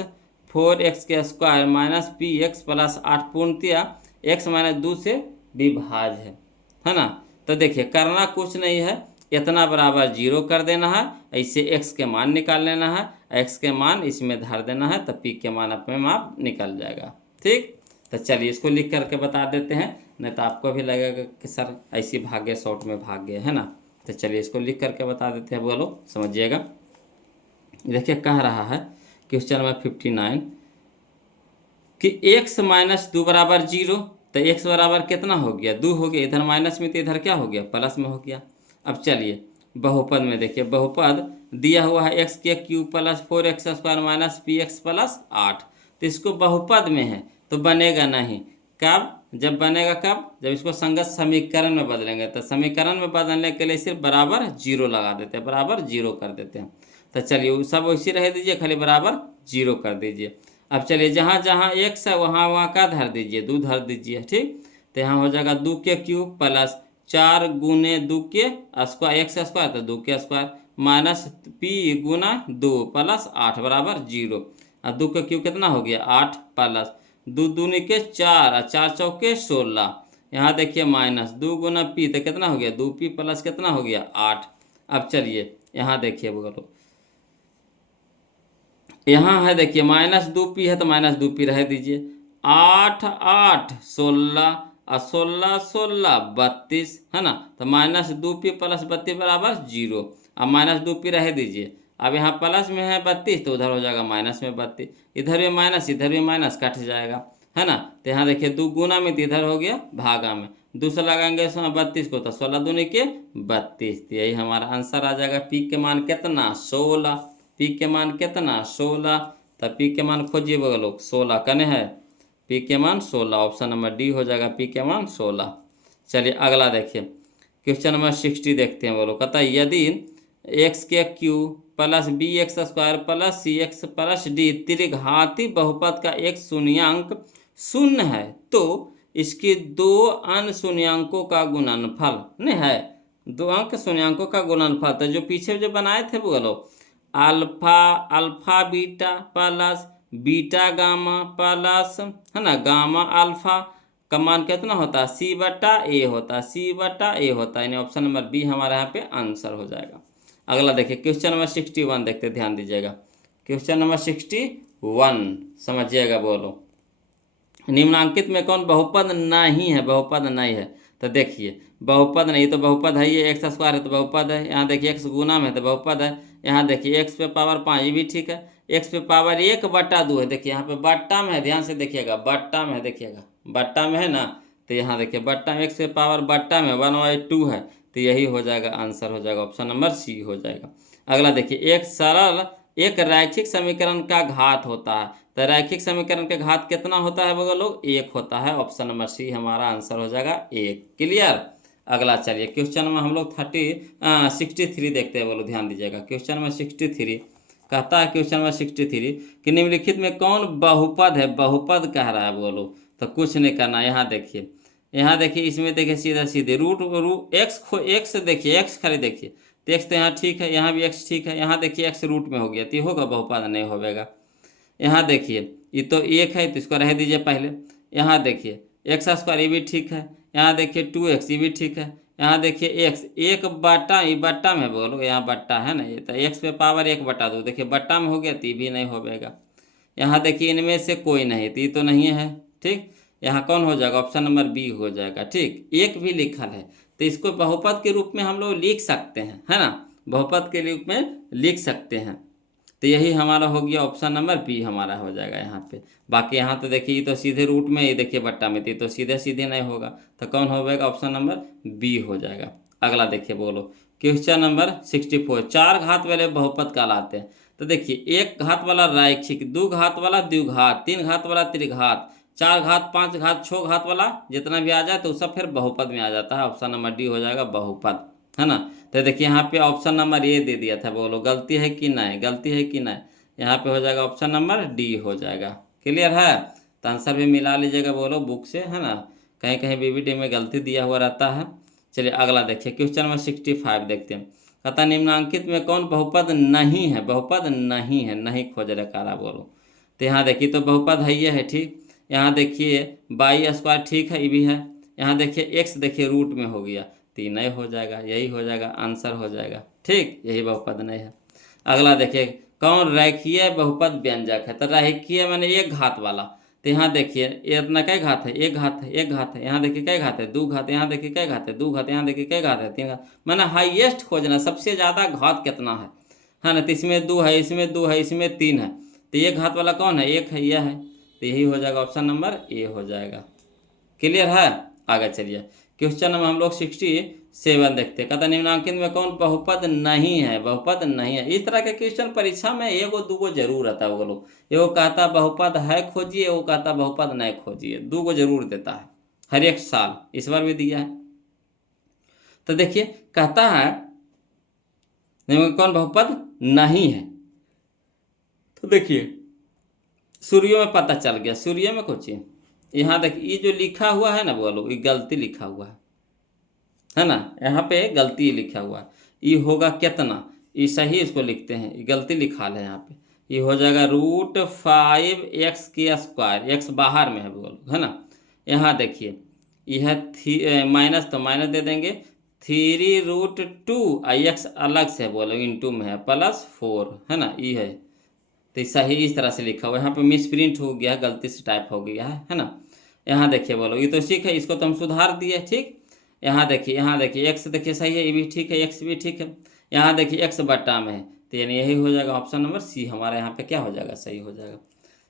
4x के स्क्वायर माइनस px प्लस 8 पूर्णतया x माइनस 2 से विभाज्य है ना। तो देखिए करना कुछ नहीं है, इतना बराबर 0 कर देना है, ऐसे x के मान निकाल लेना है, x के मान इसमें धर देना है, तो p के मान अपने आप निकल जाएगा। ठीक, तो चलिए इसको लिख करके बता देते हैं, नहीं तो आपको भी लगेगा कि सर ऐसी भाग्य शॉर्ट में भाग गए, है ना। तो चलिए इसको लिख करके बता देते हैं बोलो, समझिएगा। देखिए कह रहा है क्वेश्चन नंबर 59 कि x माइनस 2 बराबर 0, तो x बराबर कितना हो गया, 2 हो गया, इधर माइनस में तो इधर क्या हो गया, प्लस में हो गया। अब चलिए बहुपद में देखिए, बहुपद दिया हुआ है x के cube plus 4x square minus px plus 8, तो इसको बहुपद में है तो बनेगा नहीं। कब, जब बनेगा कब, जब इसको संगत समीकरण में बदलेंगे। तो समीकरण में बदलने के लिए सिर्फ बराबर 0 लगा देते हैं, बराबर 0 कर देते हैं। तो चलिए सब वैसे रह दीजिए, खाली बराबर 0 कर दीजिए। अब चलिए जहाँ जहाँ x है वहाँ वहाँ का धर दीजिए, 2 धर दीजिए। ठीक, तो यहाँ हो जाएगा 2 के क्यूब प्लस 4 गुने 2 के स्क्वायर, x स्क्वायर तो 2 के स्क्वायर माइनस p गुना 2 प्लस 8 बराबर 0। और 2 का क्यूब कितना हो गया 8 प्लस 2 दूनी के 4 और 4 चौके 16। यहाँ देखिए माइनस 2 गुना p तो कितना हो गया 2p प्लस कितना हो गया 8। अब चलिए यहाँ देखिए बोलो, यहाँ है देखिए माइनस 2p है तो माइनस 2p रह दीजिए, 8 8 16 और 16 16 32 है ना। तो माइनस 2p प्लस 32 बराबर 0, अब माइनस 2p रह दीजिए। अब यहाँ प्लस में है 32 तो उधर हो जाएगा माइनस में 32, इधर भी माइनस इधर भी माइनस, कट जाएगा, है ना। तो यहाँ देखिए 2 गुना में तो इधर हो गया भागा में, 2 से लगाएंगे 32 को तो 16 दूनी के 32, तो यही हमारा आंसर आ जाएगा। पी के मान कितना 16, पी के मान कितना 16, तो पी के मान खोजिए लोग, 16 कने है, पी के मान 16, ऑप्शन नंबर डी हो जाएगा पी के मान 16। चलिए अगला देखिए क्वेश्चन नंबर 60 देखते हैं बोलो। कहता है यदि एक्स के cube plus b x square plus c x plus d त्रिघाती बहुपद का एक शून्याङ्क शून्य है तो इसके 2 अन्य शून्याङ्कों का गुणनफल नहीं है, 2 अंक शून्याङ्कों का गुणनफल। तो जो पीछे जो बनाए थे बोलो, alpha alpha beta plus beta gamma plus है ना गामा अल्फा का मान कितना होता है c/a होता है, c/a होता है, यानी ऑप्शन नंबर बी हमारे यहाँ पे आंसर हो जाएगा। अगला देखिए क्वेश्चन नंबर 61 देखते, ध्यान दीजिएगा। क्वेश्चन नंबर 61 समझिएगा बोलो, निम्नांकित में कौन बहुपद नहीं है, बहुपद नहीं है। तो देखिए बहुपद नहीं तो बहुपद है, ये एक्स स्क्वायर है तो बहुपद है, यहाँ देखिए एक्स गुना में तो बहुपद है, यहाँ देखिए एक्स पे पावर 5 ये भी ठीक है, एक्स पे पावर 1/2 है, देखिए यहाँ पे बट्टा में है, ध्यान से देखिएगा बट्टा में है, देखिएगा बट्टा में है ना। तो यहाँ देखिए बट्टा में एक्स पे पावर बट्टा में 1/2 है, तो यही हो जाएगा आंसर हो जाएगा ऑप्शन नंबर सी हो जाएगा। अगला देखिए एक रैखिक समीकरण का घात होता है, तो रैखिक समीकरण का घात कितना होता है बोलो लोग 1 होता है, ऑप्शन नंबर सी हमारा आंसर हो जाएगा 1। क्लियर। अगला चलिए क्वेश्चन में हम लोग 63 देखते हैं बोलो, ध्यान दीजिएगा। क्वेश्चन नंबर 63 कहता है, क्वेश्चन नंबर 63 कि निम्नलिखित में कौन बहुपद है, बहुपद कह रहा है बोलो, तो कुछ नहीं करना। यहाँ देखिए इसमें देखिए सीधा सीधे रूट एक्स देखिए, एक्स खाली देखिए, तो एक्स तो यहाँ ठीक है, यहाँ भी एक्स ठीक है, यहाँ देखिए एक्स रूट में हो गया तो ये होगा बहुपद, नहीं होगा। यहाँ देखिए ये तो एक है तो इसको रह दीजिए पहले। यहाँ देखिए एक्स स्क्वायर ये भी ठीक है, यहाँ देखिए 2x ये भी ठीक है, यहाँ देखिए एक्स एक बट्टा, ये बट्टा में बोलो, यहाँ बट्टा है ना, ये तो एक्स पे पावर 1/2, देखिए बट्टा में हो गया तो ये भी नहीं होगा। यहाँ देखिए इनमें से कोई नहीं तो ये तो नहीं है, ठीक। यहाँ कौन हो जाएगा, ऑप्शन नंबर बी हो जाएगा, ठीक। एक भी लिखल है तो इसको बहुपद के रूप में हम लोग लिख सकते हैं, है ना, बहुपद के रूप में लिख सकते हैं। तो यही हमारा हो गया ऑप्शन नंबर बी हमारा हो जाएगा यहाँ पे। बाकी यहाँ तो देखिए ये तो सीधे रूट में, ये देखिए बट्टा में थी तो सीधे सीधे नहीं होगा, तो कौन हो जाएगा, ऑप्शन नंबर बी हो जाएगा। अगला देखिए बोलो क्वेश्चन नंबर 64, 4 घात वाले बहुपद कहलाते हैं। तो देखिए 1 घात वाला रैखिक, 2 घात वाला द्विघात, 3 घात वाला त्रिघात, 4 घात, 5 घात, 6 घात वाला जितना भी आ जाए तो सब फिर बहुपद में आ जाता है। ऑप्शन नंबर डी हो जाएगा बहुपद, है ना। तो देखिए यहाँ पे ऑप्शन नंबर ए दे दिया था, बोलो गलती है कि नहीं, गलती है कि नहीं। यहाँ पे हो जाएगा ऑप्शन नंबर डी हो जाएगा। क्लियर है, तो आंसर भी मिला लीजिएगा बोलो बुक से, है ना, कहीं कहीं बीबीडी में गलती दिया हुआ रहता है। चलिए अगला देखिए क्वेश्चन नंबर 65 देखते हैं। कहता निम्नांकित में कौन बहुपद नहीं है, बहुपद नहीं है, नहीं खोज रखा बोलो। तो यहाँ देखिए तो बहुपद है ये है, ठीक। यहाँ देखिए बाई स्क्वायर ठीक है, ये भी है। यहाँ देखिए एक्स देखिए रूट में हो गया तो ये नहीं हो जाएगा, यही हो जाएगा, आंसर हो जाएगा, ठीक, यही बहुपद नहीं है। अगला देखिए कौन रेखीय बहुपद व्यंजक है, तो रेखीय मैंने 1 घात वाला। तो यहाँ देखिए ये इतना कई घात है, 1 घात है, 1 घात है, यहाँ देखिए कई घात है, 2 घात, यहाँ देखिए कई घात है, 2 घात, यहाँ देखिए कई घात है, 3 घात, मैंने हाईएस्ट खोजना, सबसे ज़्यादा घात कितना है ना। तो इसमें 2 है, इसमें 2 है, इसमें 3 है, तो 1 घात वाला कौन है, 1 है, यह है, तो यही हो जाएगा ऑप्शन नंबर ए हो जाएगा। क्लियर है, आगे चलिए क्वेश्चन नंबर हम लोग 67 देखते हैं। कहता निम्नांकित में कौन बहुपद नहीं है, बहुपद नहीं है। इस तरह के क्वेश्चन परीक्षा में एगो दूगो जरूर आता है, बोलो एगो कहता बहुपद है खोजिए, वो कहता बहुपद नहीं खोजिए, दूगो जरूर देता है हर एक साल, इस बार भी दिया है। तो देखिए कहता है कौन बहुपद नहीं है, तो देखिए सूर्यों में पता चल गया, सूर्य में कुछ यहाँ देखिए ये जो लिखा हुआ है ना बोलो, ये गलती लिखा हुआ है ना, यहाँ पे गलती लिखा हुआ है, ये होगा कितना, ये सही इसको लिखते हैं, ये गलती लिखा है यहाँ पे, ये हो जाएगा √5x² एक्स बाहर में है बोलो, है ना। यहाँ देखिए यह माइनस, तो माइनस दे देंगे, 3√2 x अलग से बोलो इंटू में है +4, है ना, ये है, तो सही इस तरह से लिखा हुआ है। यहाँ पे मिस प्रिंट हो गया, गलती से टाइप हो गया है ना। यहाँ देखिए बोलो ये तो ठीक है, इसको तो हम सुधार दिए, ठीक। यहाँ देखिए एक्स देखिए सही है, ये भी ठीक है, एक्स भी ठीक है। यहाँ देखिए एक्स बट्टा में है, तो यानी यही हो जाएगा ऑप्शन नंबर सी हमारा यहाँ पे क्या हो जाएगा, सही हो जाएगा।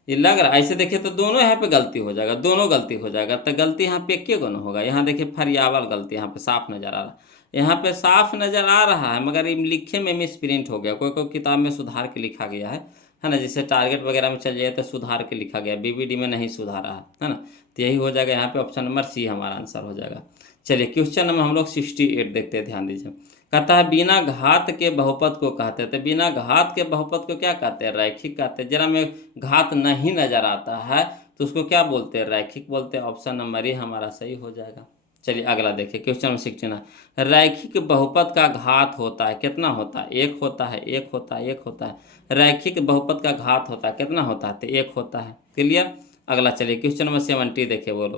ये लग रहा है ऐसे देखिए तो दोनों यहाँ पे गलती हो जाएगा, दोनों गलती हो जाएगा, तो गलती यहाँ पे एक न होगा। यहाँ देखिए फरियावल गलती यहाँ पे साफ नजर आ रहा है, यहाँ पे साफ नजर आ रहा है, मगर ये लिखे में मिस प्रिंट हो गया, कोई कोई किताब में सुधार के लिखा गया है ना, जिससे टारगेट वगैरह में चल जाए तो सुधार के लिखा गया, बीबीडी में नहीं सुधारा है ना। तो यही हो जाएगा यहाँ पे ऑप्शन नंबर सी हमारा आंसर हो जाएगा। चलिए क्वेश्चन नंबर हम लोग 68 देखते हैं, ध्यान दीजिए। कहता है बिना घात के बहुपद को कहते हैं, तो बिना घात के बहुपद को क्या कहते हैं, रैखिक कहते हैं। जरा में घात नहीं नजर आता है तो उसको क्या बोलते हैं, रैखिक बोलते हैं। ऑप्शन नंबर ए हमारा सही हो जाएगा। चलिए अगला देखिए क्वेश्चन नंबर 69, रैखिक बहुपद का घात होता है, कितना होता है, 1 होता है, 1 होता है, 1 होता है। रैखिक बहुपद का घात होता है, कितना होता है, तो 1 होता है। क्लियर, अगला चलिए क्वेश्चन नंबर 70 देखिए बोलो।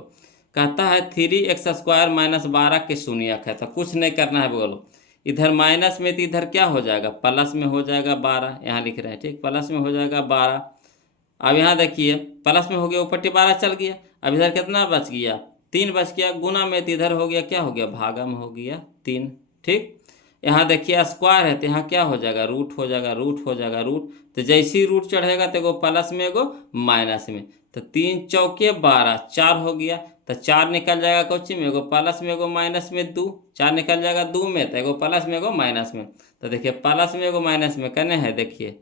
कहता है 3x² - 12 के शून्यक है, तो कुछ नहीं करना है बोलो, इधर माइनस में तो इधर क्या हो जाएगा, प्लस में हो जाएगा 12, यहाँ लिख रहे हैं, ठीक, प्लस में हो जाएगा 12। अब यहाँ देखिए प्लस में हो गया, ऊपर 12 चल गया, अब इधर कितना बच गया, 3 बच गया, गुना में तो इधर हो गया, क्या हो गया, भागा में हो गया 3, ठीक। यहाँ देखिए स्क्वायर है तो यहाँ क्या हो जाएगा, रूट हो जाएगा, रूट हो जाएगा, रूट, तो जैसे ही रूट चढ़ेगा तो एगो प्लस में एगो माइनस में, तो 3 चौके 12, 4 हो गया, तो 4 निकल जाएगा कोची में, एगो प्लस में एगो माइनस में 2, 4 निकल जाएगा 2 में, तो एगो प्लस में एगो माइनस में। तो देखिए प्लस में एगो माइनस में कहने हैं, देखिए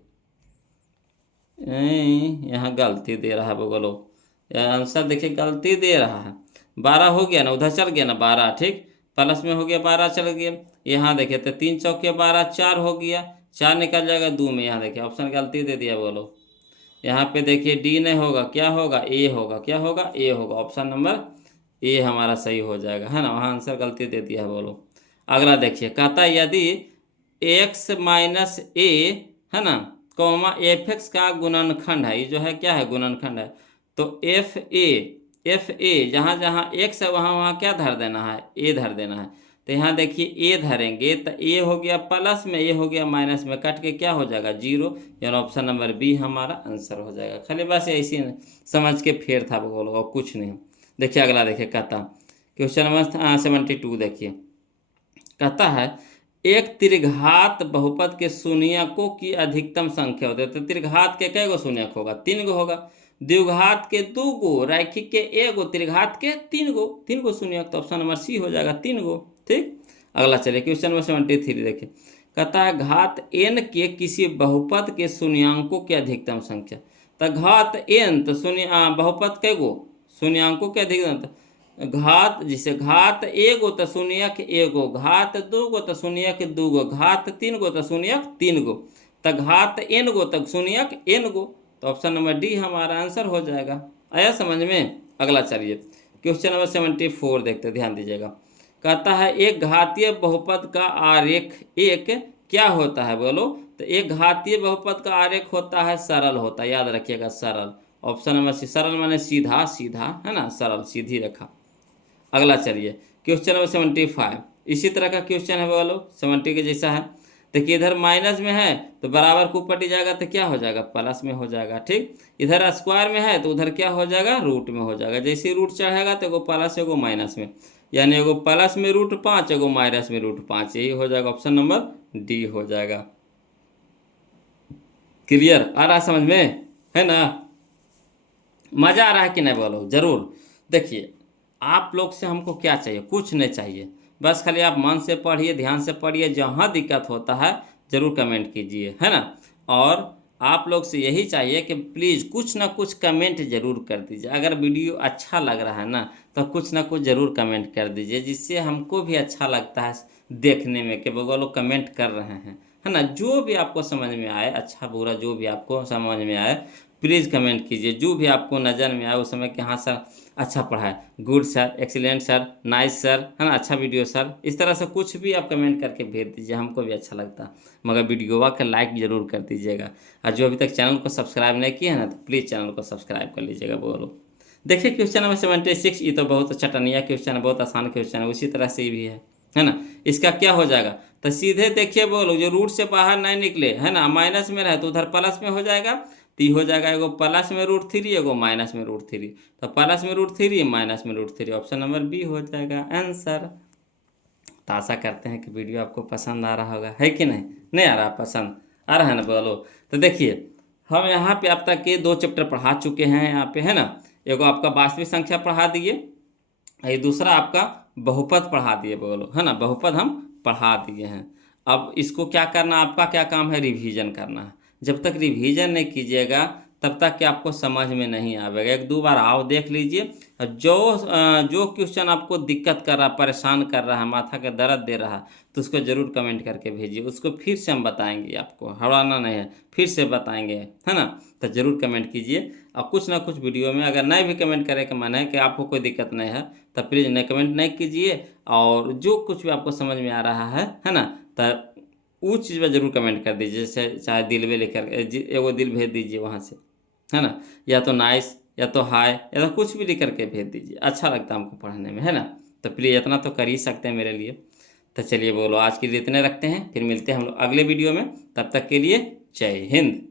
यहाँ गलती दे रहा है बोलो, आंसर देखिए गलती दे रहा है, 12 हो गया ना, उधर चल गया ना 12, ठीक, प्लस में हो गया 12 चल गया। यहाँ देखिए तो 3 चौके 12, 4 हो गया, 4 निकल जाएगा 2 में, यहाँ देखिए ऑप्शन गलती दे दिया बोलो। यहाँ पे देखिए डी नहीं होगा, क्या होगा, ए होगा, क्या होगा, ए होगा, ऑप्शन नंबर ए हमारा सही हो जाएगा, है ना, वहाँ आंसर गलती दे दिया है बोलो। अगला देखिए कहता है यदि एक्स माइनस ए, है ना, कॉमा एफ एक्स का गुणनखंड है। ये जो है क्या है, गुणनखंड है। तो एफ ए जहाँ जहाँ एक्स है वहाँ वहाँ क्या धर देना है, ए धर देना है। तो यहाँ देखिए ए धरेंगे तो ए हो गया प्लस में, ए हो गया माइनस में, कट के क्या हो जाएगा, 0। यानी ऑप्शन नंबर बी हमारा आंसर हो जाएगा। खाली बस ऐसी समझ के फेर था बोलो, और कुछ नहीं। देखिए अगला, देखिए कहता क्वेश्चन नंबर 72। देखिए कहता है एक त्रिघात बहुपद के शून्यकों की अधिकतम संख्या होती है। तो त्रिघात के कै गो शून्यक होगा, 3 गो होगा। द्विघात के 2 गो, रैखिक के 1 गो, त्रिघात के 3 गो, 3 गो शून्यक। तो ऑप्शन नंबर सी हो जाएगा, 3 गो। ठीक, अगला चलिए क्वेश्चन नंबर 73। देखिए कहता है घात n के किसी बहुपद के शून्यांकों की अधिकतम संख्या। तो घात n तो शून्य बहुपद कै गो, शून्यांकों के अधिकतम। घात जिसे घात 1 गो तो शून्यक 1 गो, घात 2 गो तो शून्यक 2 गो, घात 3 गो तो शून्यक 3 गो, तो घात n गो तक शून्यक n गो। तो ऑप्शन नंबर डी हमारा आंसर हो जाएगा। आया समझ में। अगला चलिए क्वेश्चन नंबर 74 देखते, ध्यान दीजिएगा। कहता है एक घातीय बहुपद का आरेख एक क्या होता है, बोलो। तो एक घातीय बहुपद का आरेख होता है सरल होता है, याद रखिएगा सरल। ऑप्शन नंबर सी, सरल माने सीधा सीधा, है ना, सरल सीधी रेखा। अगला चलिए क्वेश्चन नंबर 75। इसी तरह का क्वेश्चन है बोलो, 70 के जैसा है। देखिए इधर माइनस में है तो बराबर को पटी जाएगा तो क्या हो जाएगा, प्लस में हो जाएगा। ठीक, इधर स्क्वायर में है तो उधर क्या हो जाएगा, रूट में हो जाएगा। जैसे रूट चढ़ेगा तो एगो प्लस एगो माइनस में, यानी एगो प्लस में √5 एगो माइनस में √5, यही हो जाएगा। ऑप्शन नंबर डी हो जाएगा। क्लियर, आ रहा समझ में, है ना। मज़ा आ रहा है कि नहीं बोलो, ज़रूर। देखिए आप लोग से हमको क्या चाहिए, कुछ नहीं चाहिए, बस खाली आप मन से पढ़िए, ध्यान से पढ़िए। जहाँ दिक्कत होता है ज़रूर कमेंट कीजिए, है ना। और आप लोग से यही चाहिए कि प्लीज़ कुछ ना कुछ कमेंट ज़रूर कर दीजिए। अगर वीडियो अच्छा लग रहा है ना तो कुछ ना कुछ ज़रूर कमेंट कर दीजिए, जिससे हमको भी अच्छा लगता है देखने में कि वो लोग कमेंट कर रहे हैं, है ना। जो भी आपको समझ में आए, अच्छा बुरा जो भी आपको समझ में आए प्लीज़ कमेंट कीजिए। जो भी आपको नज़र में आए उस समय कि हाँ सर अच्छा पढ़ा है, good sir, excellent sir, nice sir, है ना, अच्छा वीडियो सर, इस तरह से कुछ भी आप कमेंट करके भेज दीजिए, हमको भी अच्छा लगता है। मगर वीडियोवा का लाइक ज़रूर कर दीजिएगा। और जो अभी तक चैनल को सब्सक्राइब नहीं किया है ना तो प्लीज़ चैनल को सब्सक्राइब कर लीजिएगा बोलो। देखिए क्वेश्चन नंबर 76, ये तो बहुत अच्छा टनिया क्वेश्चन है, बहुत आसान क्वेश्चन है। उसी तरह से ये भी है ना। इसका क्या हो जाएगा, तो सीधे देखिए बोलो, जो रूट से बाहर नहीं निकले, है ना, माइनस में रहे तो उधर प्लस में हो जाएगा। तो हो जाएगा एगो प्लस में √3 एगो माइनस में √3। तो प्लस में √3 माइनस में √3, ऑप्शन नंबर बी हो जाएगा आंसर। तो आशा करते हैं कि वीडियो आपको पसंद आ रहा होगा, है कि नहीं, नहीं आ रहा पसंद, आ रहा है ना बोलो। तो देखिए हम यहाँ पे अब तक के 2 चैप्टर पढ़ा चुके हैं यहाँ पे, है ना। एगो आपका वास्तविक संख्या पढ़ा दिए, ये दूसरा आपका बहुपद पढ़ा दिए बोलो, है ना, बहुपद हम पढ़ा दिए हैं। अब इसको क्या करना, आपका क्या काम है, रिवीजन करना है। जब तक रिवीजन नहीं कीजिएगा तब तक कि आपको समझ में नहीं आएगा। 1-2 बार आओ देख लीजिए, जो क्वेश्चन आपको दिक्कत कर रहा, परेशान कर रहा है, माथा का दर्द दे रहा, तो उसको ज़रूर कमेंट करके भेजिए। उसको फिर से हम बताएंगे, आपको हड़ाना नहीं है, फिर से बताएंगे, है ना। तो ज़रूर कमेंट कीजिए। और कुछ ना कुछ वीडियो में अगर नहीं भी कमेंट करे का मन है कि आपको कोई दिक्कत नहीं है तो प्लीज़ नहीं कमेंट नहीं कीजिए। और जो कुछ भी आपको समझ में आ रहा है ना, तो उस चीज़ पर ज़रूर कमेंट कर दीजिए। जैसे चाहे दिल में लिख कर एगो दिल भेज दीजिए वहाँ से, है ना, या तो नाइस, या तो हाय, या तो कुछ भी लिख करके भेज दीजिए, अच्छा लगता है हमको पढ़ने में, है ना। तो प्लीज़ इतना तो कर ही सकते हैं मेरे लिए। तो चलिए बोलो आज के लिए इतने रखते हैं, फिर मिलते हैं हम लोग अगले वीडियो में। तब तक के लिए जय हिंद।